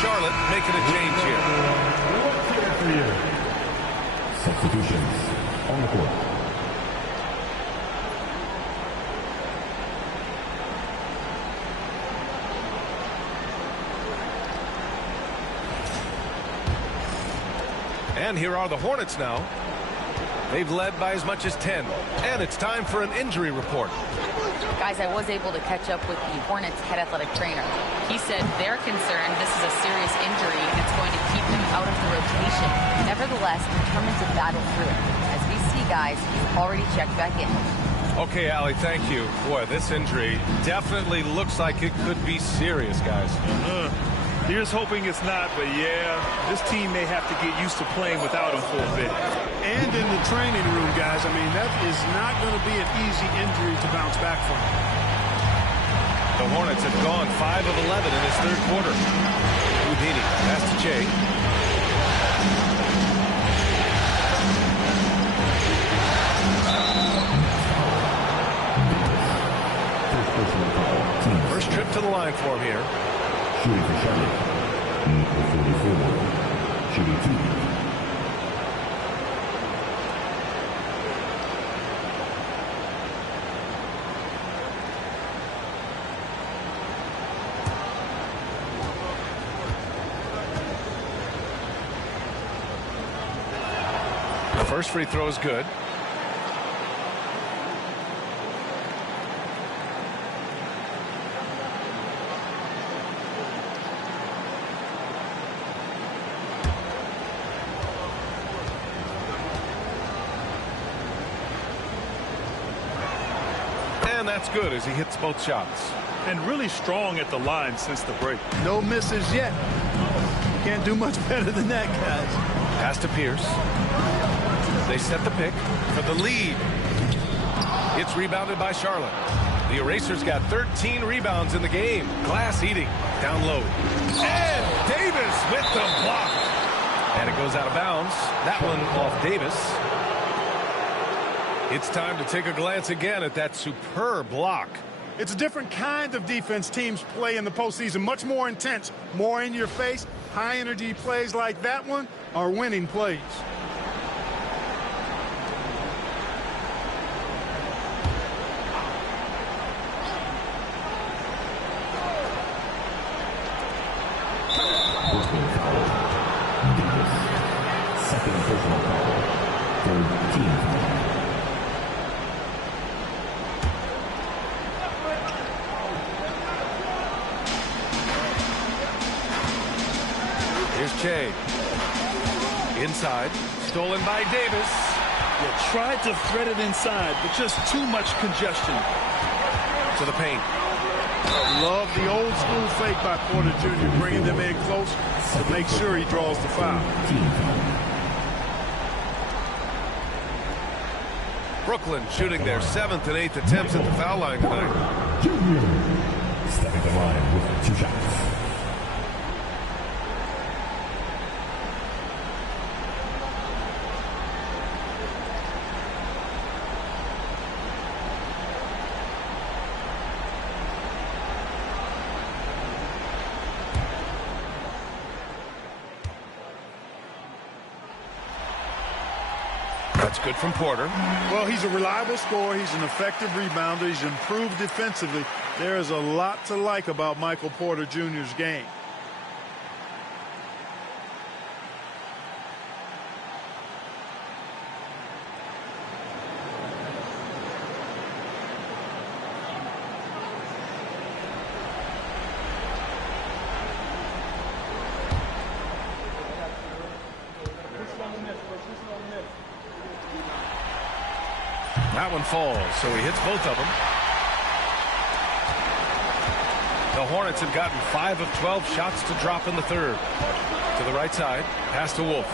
Charlotte making a change here. Substitutions on the court. And here are the Hornets now. They've led by as much as 10. And it's time for an injury report. Guys, I was able to catch up with the Hornets head athletic trainer. He said they're concerned this is a serious injury and it's going to keep him out of the rotation. Nevertheless, determined to battle through it. As we see, guys, he's already checked back in. Okay, Allie, thank you. Boy, this injury definitely looks like it could be serious, guys. Here's hoping it's not, but yeah, this team may have to get used to playing without him for a bit. And in the training room, guys, I mean, that is not going to be an easy injury to bounce back from. The Hornets have gone 5 of 11 in this third quarter. Houdini, pass to Jay. First trip to the line for him here. Shooting for Charlotte. Number 44. Shooting 2. The first free throw is good. And that's good as he hits both shots. And really strong at the line since the break. No misses yet. Can't do much better than that, guys. Pass to Pierce. They set the pick for the lead. It's rebounded by Charlotte. The Erasers got 13 rebounds in the game. Glass eating. Down low. And Davis with the block. And it goes out of bounds. That one off Davis. It's time to take a glance again at that superb block. It's a different kind of defense teams play in the postseason, much more intense, more in your face. High energy plays like that one are winning plays. Second personal foul. Third team foul. Here's Che. Inside. Stolen by Davis. Yeah, tried to thread it inside, but just too much congestion. To the paint. Love the old school fake by Porter Jr., bringing them in close to make sure he draws the foul. Brooklyn shooting their 7th and 8th attempts at the foul line tonight. Junior stepping the line with 2 shots. That's good from Porter. Well, he's a reliable scorer. He's an effective rebounder. He's improved defensively. There is a lot to like about Michael Porter Jr.'s game. That one falls, so he hits both of them. The Hornets have gotten 5 of 12 shots to drop in the third. To the right side, pass to Wolf.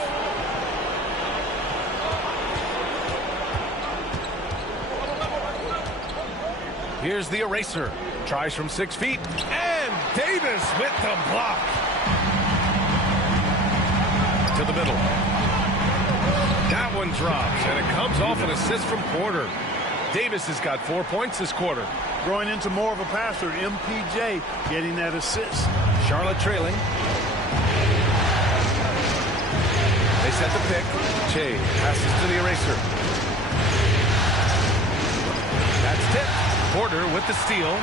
Here's the eraser. Tries from 6 feet. And Davis with the block. To the middle. That one drops, and it comes off an assist from Porter. Davis has got 4 points this quarter. Growing into more of a passer, MPJ getting that assist. Charlotte trailing. They set the pick. Che passes to the eraser. That's tipped. Porter with the steal.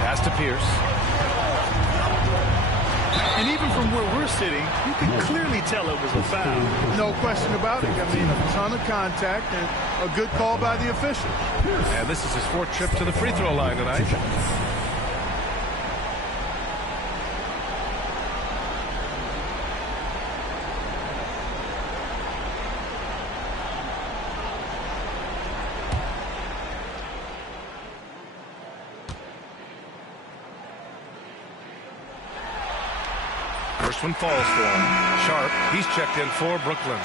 Pass to Pierce. And even from where we're sitting, you can clearly tell it was a foul. No question about it. I mean, a ton of contact and a good call by the official. And this is his 4th trip to the free throw line tonight. First one falls for him. Sharp, he's checked in for Brooklyn.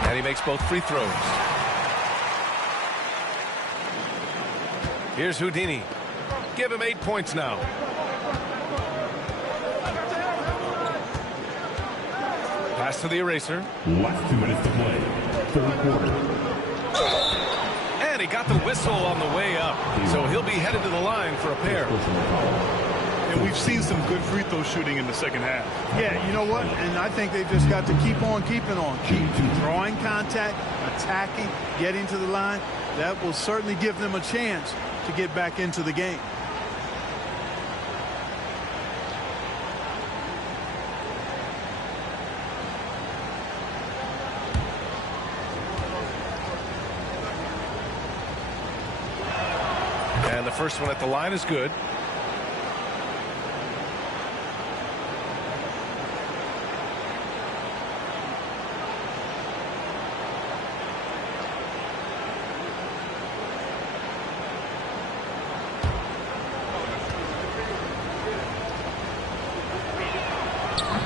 And he makes both free throws. Here's Houdini. Give him 8 points now. Pass to the eraser. Last 2 minutes to play. Third quarter. And he got the whistle on the way up. So he'll be headed to the line for a pair. And we've seen some good free throw shooting in the second half. Yeah, you know what? And I think they've just got to keep on keeping on. Keep drawing contact, attacking, getting to the line. That will certainly give them a chance to get back into the game. And the first one at the line is good.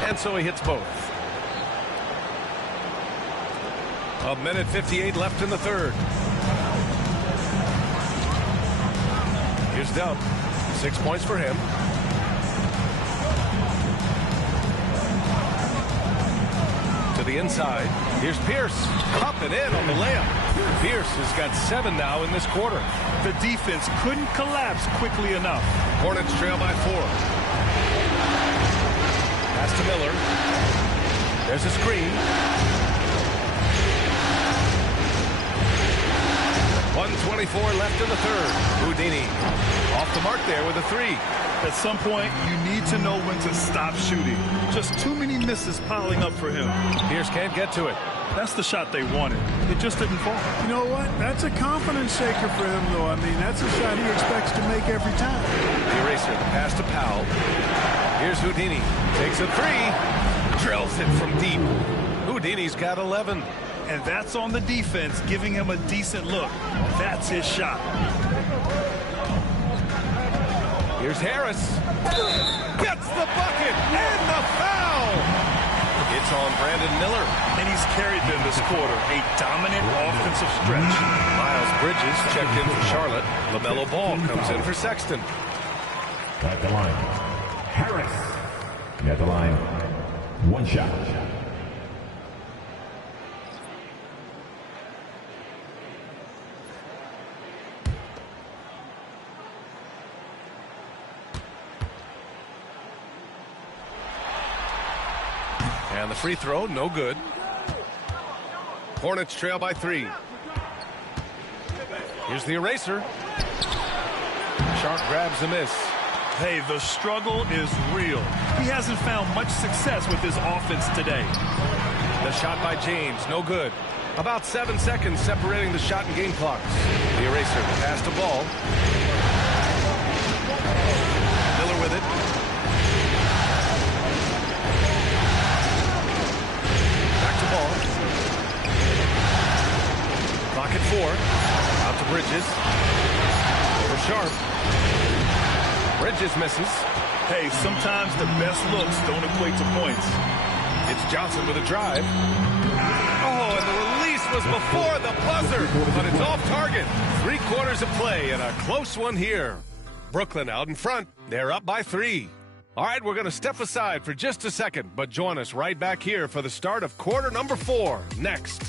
And so he hits both. 1:58 left in the third. Here's Dub. 6 points for him. To the inside. Here's Pierce. Up and in on the layup. Pierce has got 7 now in this quarter. The defense couldn't collapse quickly enough. Hornets trail by 4. Pass to Miller. There's a screen. 1:24 left in the third. Houdini off the mark there with a 3. At some point, you need to know when to stop shooting. Just too many misses piling up for him. Pierce can't get to it. That's the shot they wanted. It just didn't fall. You know what? That's a confidence shaker for him, though. I mean, that's a shot he expects to make every time. The eraser, the pass to Powell. Here's Houdini. Takes a 3. Drills it from deep. Houdini's got 11. And that's on the defense, giving him a decent look. That's his shot. Here's Harris. Gets the bucket and the foul. It's on Brandon Miller. And he's carried them this quarter. A dominant offensive stretch. Miles Bridges checked in for Charlotte. LaMelo Ball comes in for Sexton. At the line, Harris. At the line, 1 shot. And the free throw, no good. Hornets trail by 3. Here's the eraser. Sharp grabs the miss. Hey, the struggle is real. He hasn't found much success with his offense today. The shot by James, no good. About 7 seconds separating the shot and game clocks. The eraser, pass to Ball. Miller with it. Ball. Clock at 4. Out to Bridges. For Sharp. Bridges misses. Hey, sometimes the best looks don't equate to points. It's Johnson with a drive. Oh, and the release was before the buzzer, but it's off target. 3 quarters of play and a close one here. Brooklyn out in front. They're up by 3. All right, we're going to step aside for just a second, but join us right back here for the start of quarter number 4 next.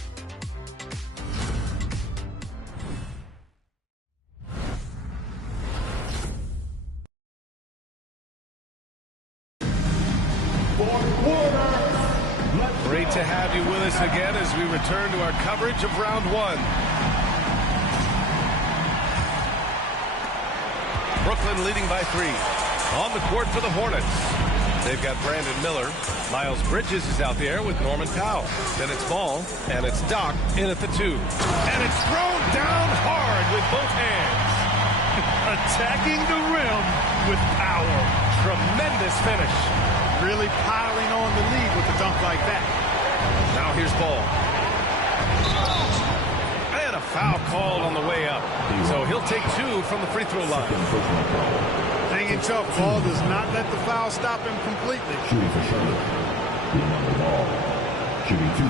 Great to have you with us again as we return to our coverage of round 1. Brooklyn leading by 3. On the court for the Hornets. They've got Brandon Miller. Miles Bridges is out there with Norman Powell. Then it's Ball, and it's Doc in at the 2. And it's thrown down hard with both hands. Attacking the rim with power. Tremendous finish. Really piling on the lead with a dunk like that. Now here's Ball. And a foul called on the way up. So he'll take 2 from the free throw line. Hanging tough. Ball does not let the foul stop him completely. Shooting for Charlotte. Being on the ball. Shooting 2.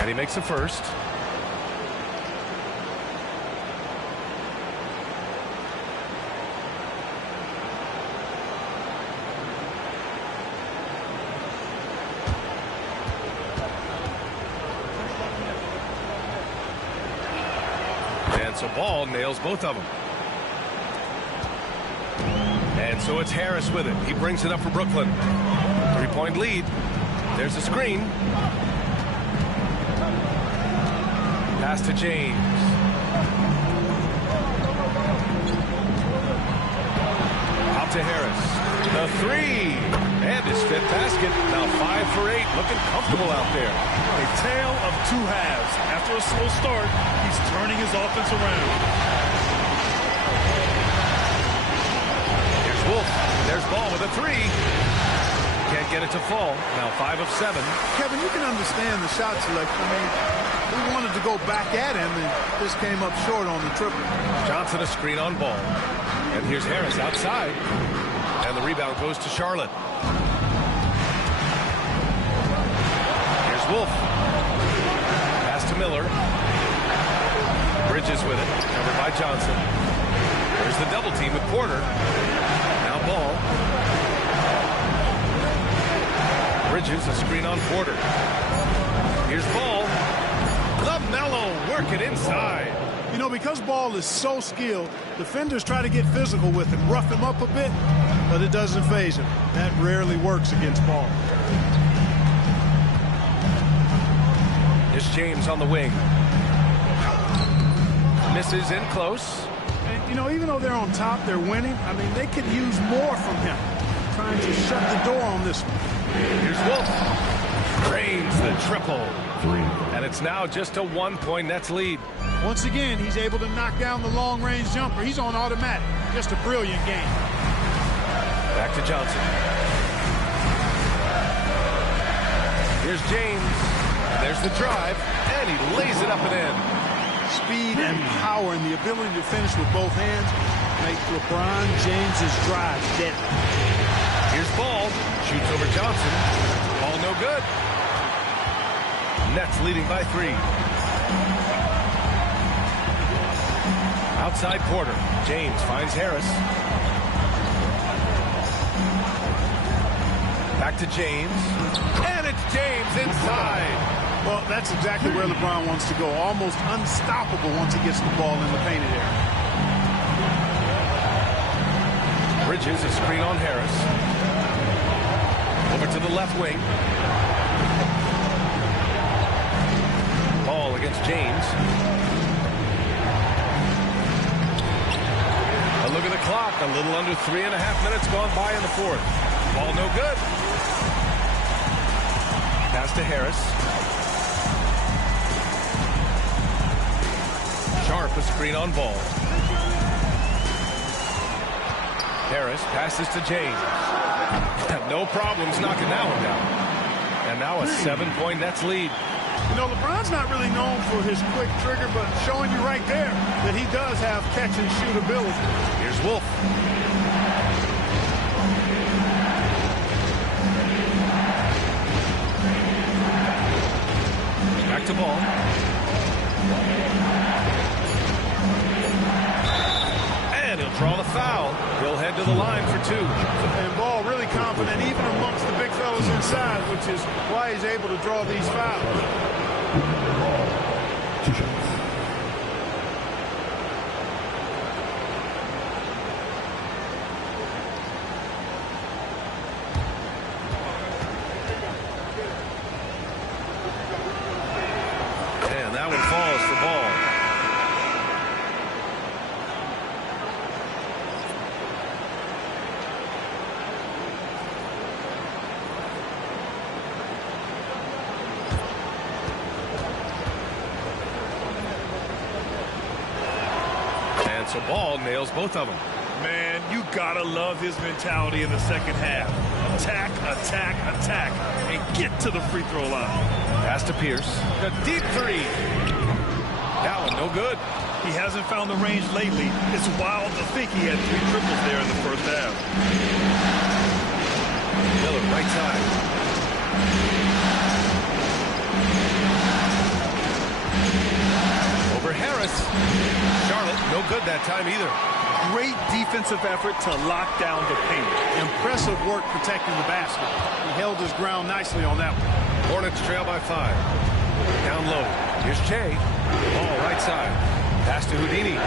And he makes a first. So Ball nails both of them. And so it's Harris with it. He brings it up for Brooklyn. 3-point lead. There's a screen. Pass to James. Out to Harris. The 3. And his 5th basket. Now 5 for 8. Looking comfortable out there. A tale of 2 halves. After a slow start, he's turning his offense around. Here's Wolf. There's Ball with a 3. Can't Can't get it to fall. Now 5 of 7. Kevin, you can understand the shot selection. I mean, we wanted to go back at him, and just came up short on the triple. Johnson a screen on ball. And here's Harris outside. And the rebound goes to Charlotte. Here's Wolf. Pass to Miller. Bridges with it. Covered by Johnson. There's the double team with Porter. Now Ball. Bridges a screen on Porter. Here's Ball. LaMelo working inside. You know, because Ball is so skilled, defenders try to get physical with him, rough him up a bit, but it doesn't faze him. That rarely works against Ball. Here's James on the wing. Misses in close. And, you know, even though they're on top, they're winning. I mean, they could use more from him. Trying to shut the door on this one. Here's Wolf. Drains the triple. 3. And it's now just a 1-point Nets lead. Once again, he's able to knock down the long-range jumper. He's on automatic. Just a brilliant game. Back to Johnson. Here's James. There's the drive. And he lays it up and in. Speed and power and the ability to finish with both hands make LeBron James's drive deadly. Here's Ball. Shoots over Johnson. Ball no good. Nets leading by 3. Outside Porter. James finds Harris. Back to James. And it's James inside. Well, that's exactly where LeBron wants to go. Almost unstoppable once he gets the ball in the painted area. Bridges a screen on Harris. Over to the left wing. Ball against James. A look at the clock. A little under 3.5 minutes gone by in the fourth. Ball no good. Pass to Harris. Sharp a screen on Ball. Harris passes to James. No problems knocking that one down. And now a 7-point Nets lead. You know, LeBron's not really known for his quick trigger, but showing you right there that he does have catch-and-shoot ability. Here's Wolf. Back to Ball. And he'll draw the foul. He'll head to the line for 2. And Ball really confident even amongst the big fellas inside, which is why he's able to draw these fouls. 2 shots. And that one falls for Ball. So Ball nails both of them. Man, you gotta love his mentality in the second half. Attack, attack, attack, and get to the free throw line. Pass to Pierce. A deep 3. That one no good. He hasn't found the range lately. It's wild to think he had 3 triples there in the first half. Miller right side. Over Harris. Charlotte, no good that time either. Great defensive effort to lock down the paint. Impressive work protecting the basket. He held his ground nicely on that one. Hornets trail by 5. Down low. Here's Che. Ball right side. Pass to Houdini.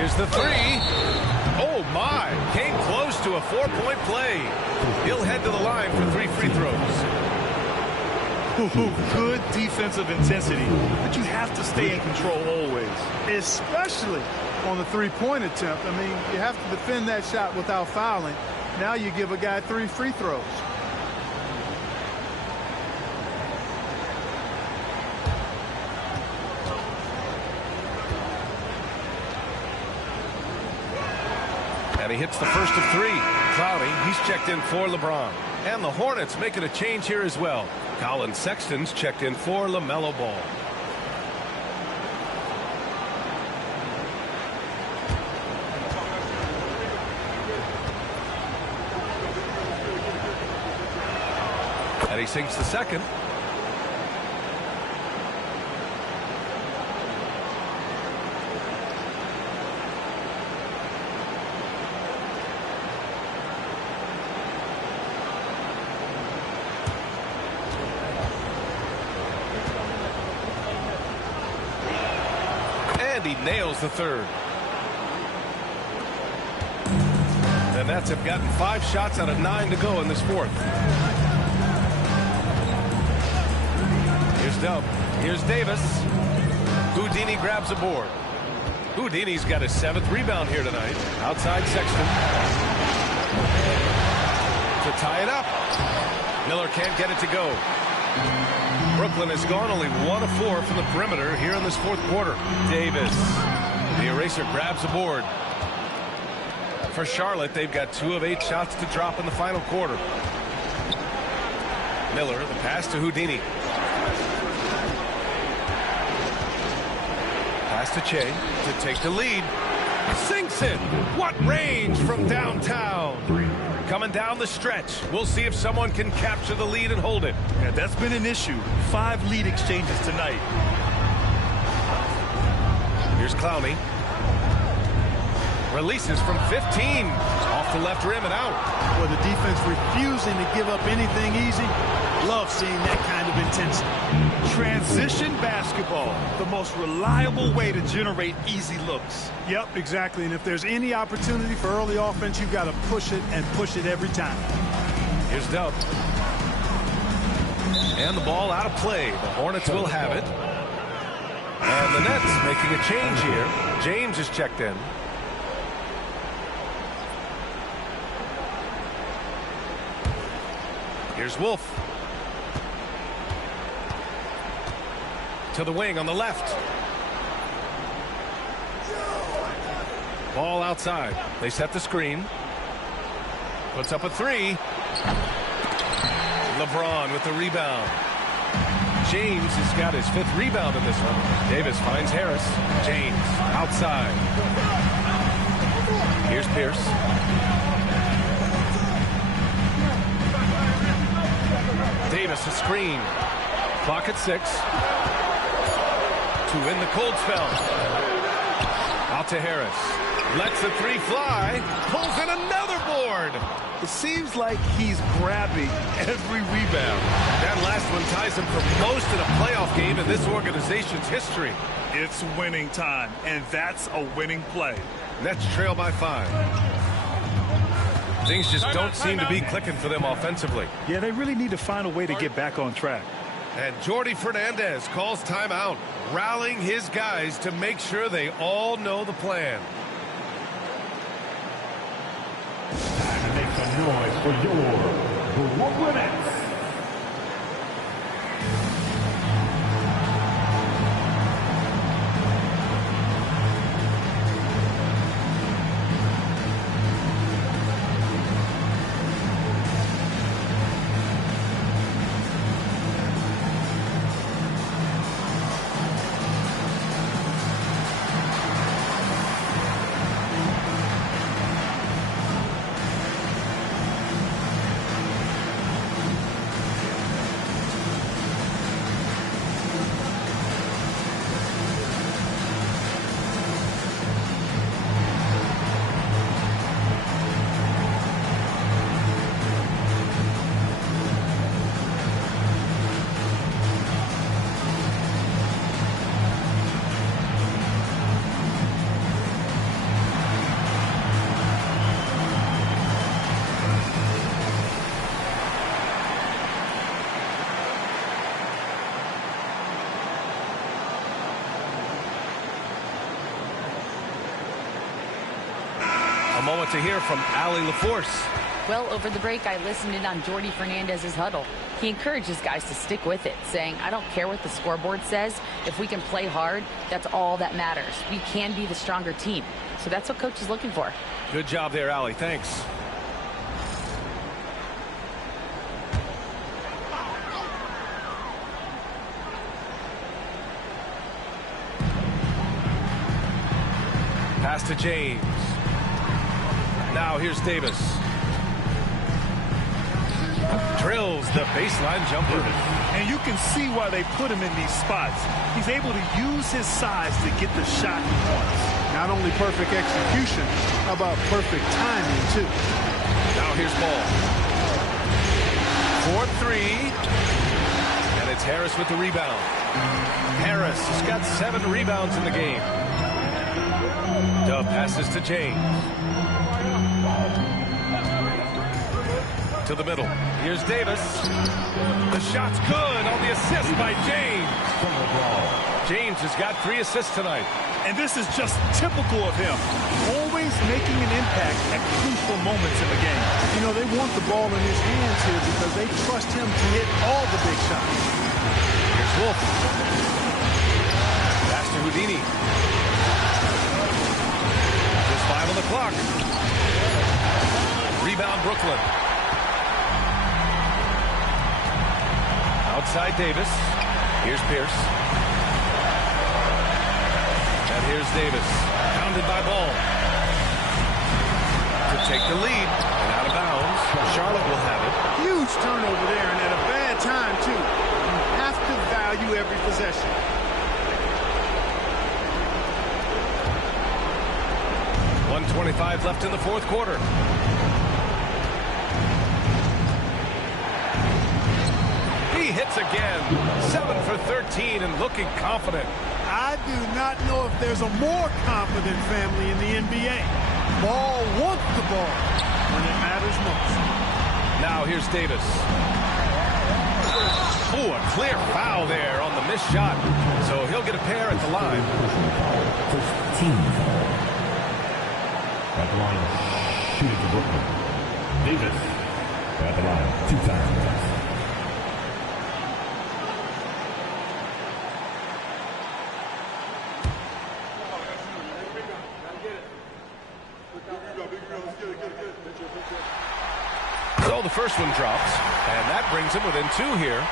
Here's the 3. Oh my. Came close to a 4-point play. He'll head to the line for 3 free throws. Good defensive intensity, but you have to stay in control always. Especially on the three-point attempt. I mean, you have to defend that shot without fouling. Now you give a guy 3 free throws. And he hits the first of 3. Cloudy, he's checked in for LeBron. And the Hornets making a change here as well. Colin Sexton's checked in for LaMelo Ball. And he sinks the second. And he nails the third. The Nets have gotten 5 shots out of 9 to go in this fourth. Here's Dub. Here's Davis. Houdini grabs a board. Houdini's got his 7th rebound here tonight. Outside Sexton. To tie it up. Miller can't get it to go. Brooklyn has gone only 1 of 4 from the perimeter here in this fourth quarter. Davis. The eraser grabs a board. For Charlotte, they've got 2 of 8 shots to drop in the final quarter. Miller, the pass to Houdini. Pass to Che to take the lead. Sinks it. What range from downtown. Coming down the stretch. We'll see if someone can capture the lead and hold it. Yeah, that's been an issue. 5 lead exchanges tonight. Here's Clowney. Releases from 15. Off the left rim and out. Well, the defense refusing to give up anything easy. Love seeing that kind of intensity. Transition basketball, the most reliable way to generate easy looks. Yep, exactly. And if there's any opportunity for early offense, you've got to push it and push it every time. Here's Dub. And the ball out of play. The Hornets will have it. And the Nets making a change here. James is checked in. Here's Wolf. To the wing on the left. Ball outside. They set the screen. Puts up a 3. LeBron with the rebound. James has got his 5th rebound in this one. Davis finds Harris. James outside. Here's Pierce. Davis a screen. Clock at 6. To win the cold spell. Out to Harris. Lets the 3 fly. Pulls in another board. It seems like he's grabbing every rebound. That last one ties him for most in a playoff game in this organization's history. It's winning time, and that's a winning play. Nets trail by 5. Things just don't seem to be clicking for them offensively. Yeah, they really need to find a way to get back on track. And Jordi Fernandez calls timeout, rallying his guys to make sure they all know the plan. And make some noise for your Brooklyn Nets. A moment to hear from Allie LaForce. Well, over the break, I listened in on Jordi Fernandez's huddle. He encourages guys to stick with it, saying, I don't care what the scoreboard says. If we can play hard, that's all that matters. We can be the stronger team. So that's what coach is looking for. Good job there, Allie. Thanks. Pass to James. Now here's Davis. Drills the baseline jumper. And you can see why they put him in these spots. He's able to use his size to get the shot he wants. Not only perfect execution, how about perfect timing, too? Now here's ball. 4-3. And it's Harris with the rebound. Harris has got 7 rebounds in the game. Dub passes to James. To the middle. Here's Davis. The shot's good on the assist by James. James has got 3 assists tonight. And this is just typical of him. Always making an impact at crucial moments in the game. You know, they want the ball in his hands here because they trust him to hit all the big shots. Here's Wolf. Pass to Houdini. Just 5 on the clock. Rebound Brooklyn. Outside Davis. Here's Pierce. And here's Davis. Pounded by Ball. To take the lead. And out of bounds. Charlotte will have it. Huge turnover there, and at a bad time, too. You have to value every possession. .125 left in the fourth quarter. He hits again. 7 for 13 and looking confident. I do not know if there's a more confident family in the NBA. Ball wants the ball when it matters most. Now here's Davis. Ooh, a clear foul there on the missed shot. So he'll get a pair at the line. First team foul. At the line, shooting for Brooklyn. Davis at the line 2 times. So the first one drops, and that brings him within 2 here.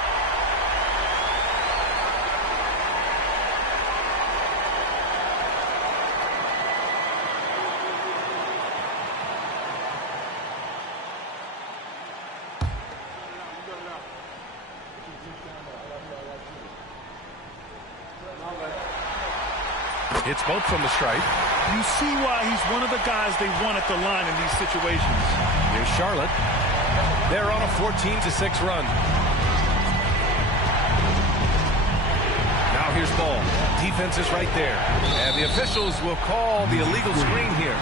It's both from the stripe. You see why he's one of the guys they want at the line in these situations. Here's Charlotte. They're on a 14-6 run. Now here's Ball. Defense is right there. And the officials will call the illegal screen here.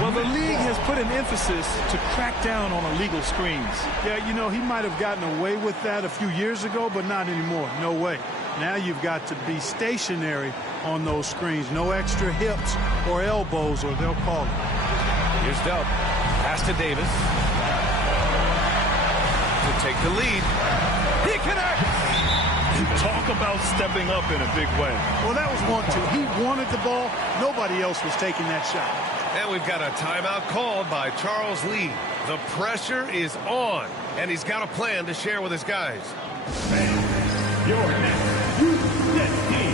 Well, the league has put an emphasis to crack down on illegal screens. Yeah, you know, he might have gotten away with that a few years ago, but not anymore. No way. Now you've got to be stationary on those screens. No extra hips or elbows, or they'll call it. Here's Dub. Pass to Davis. To take the lead. He connects! Talk about stepping up in a big way. Well, that was 1-2. He wanted the ball. Nobody else was taking that shot. And we've got a timeout called by Charles Lee. The pressure is on, and he's got a plan to share with his guys. Your next U.S. team.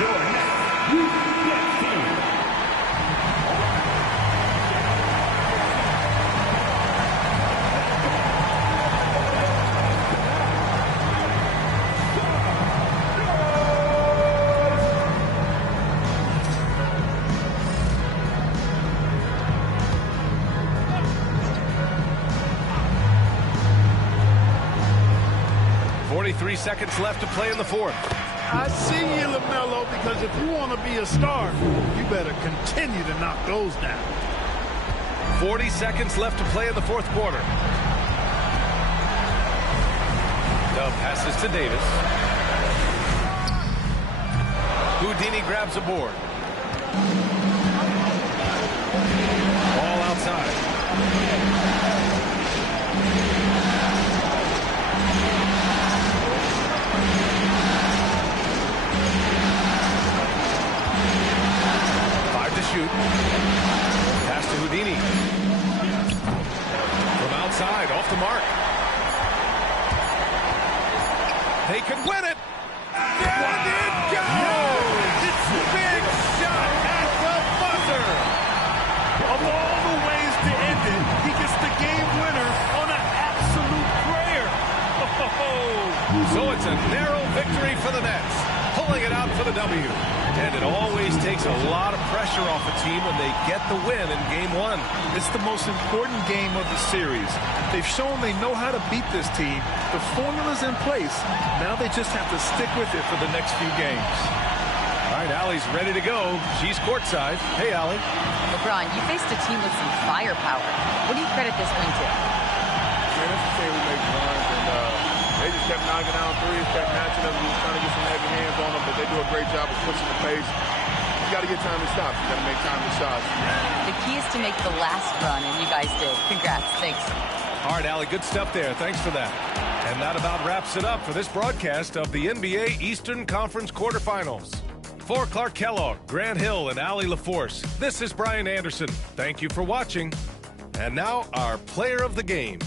your next U.S. team. 43 seconds left to play in the fourth. I see you, LaMelo, because if you want to be a star, you better continue to knock those down. 40 seconds left to play in the fourth quarter. Dub passes to Davis. Houdini grabs a board. Ball outside. Shoot. Pass to Houdini. From outside, off the mark. They could win it. And it goes! It's a big shot at the buzzer. Of all the ways to end it, he gets the game winner on an absolute prayer. So it's a narrow victory for the Nets, pulling it out for the W. And it always takes a lot of pressure off a team when they get the win in Game 1. It's the most important game of the series. They've shown they know how to beat this team. The formula's in place. Now they just have to stick with it for the next few games. All right, Allie's ready to go. She's courtside. Hey, Allie. LeBron, you faced a team with some firepower. What do you credit this win to? Man, that's the team we make runs, and they just kept knocking down threes, kept matching them. We were trying to get some heavy hands on them, but they do a great job of pushing the pace. You got to get time to shots. You got to make time to shots. The key is to make the last run, and you guys did. Congrats. Thanks. All right, Allie, good stuff there. Thanks for that. And that about wraps it up for this broadcast of the NBA Eastern Conference quarterfinals. For Clark Kellogg, Grant Hill, and Allie LaForce, this is Brian Anderson. Thank you for watching. And now, our player of the game.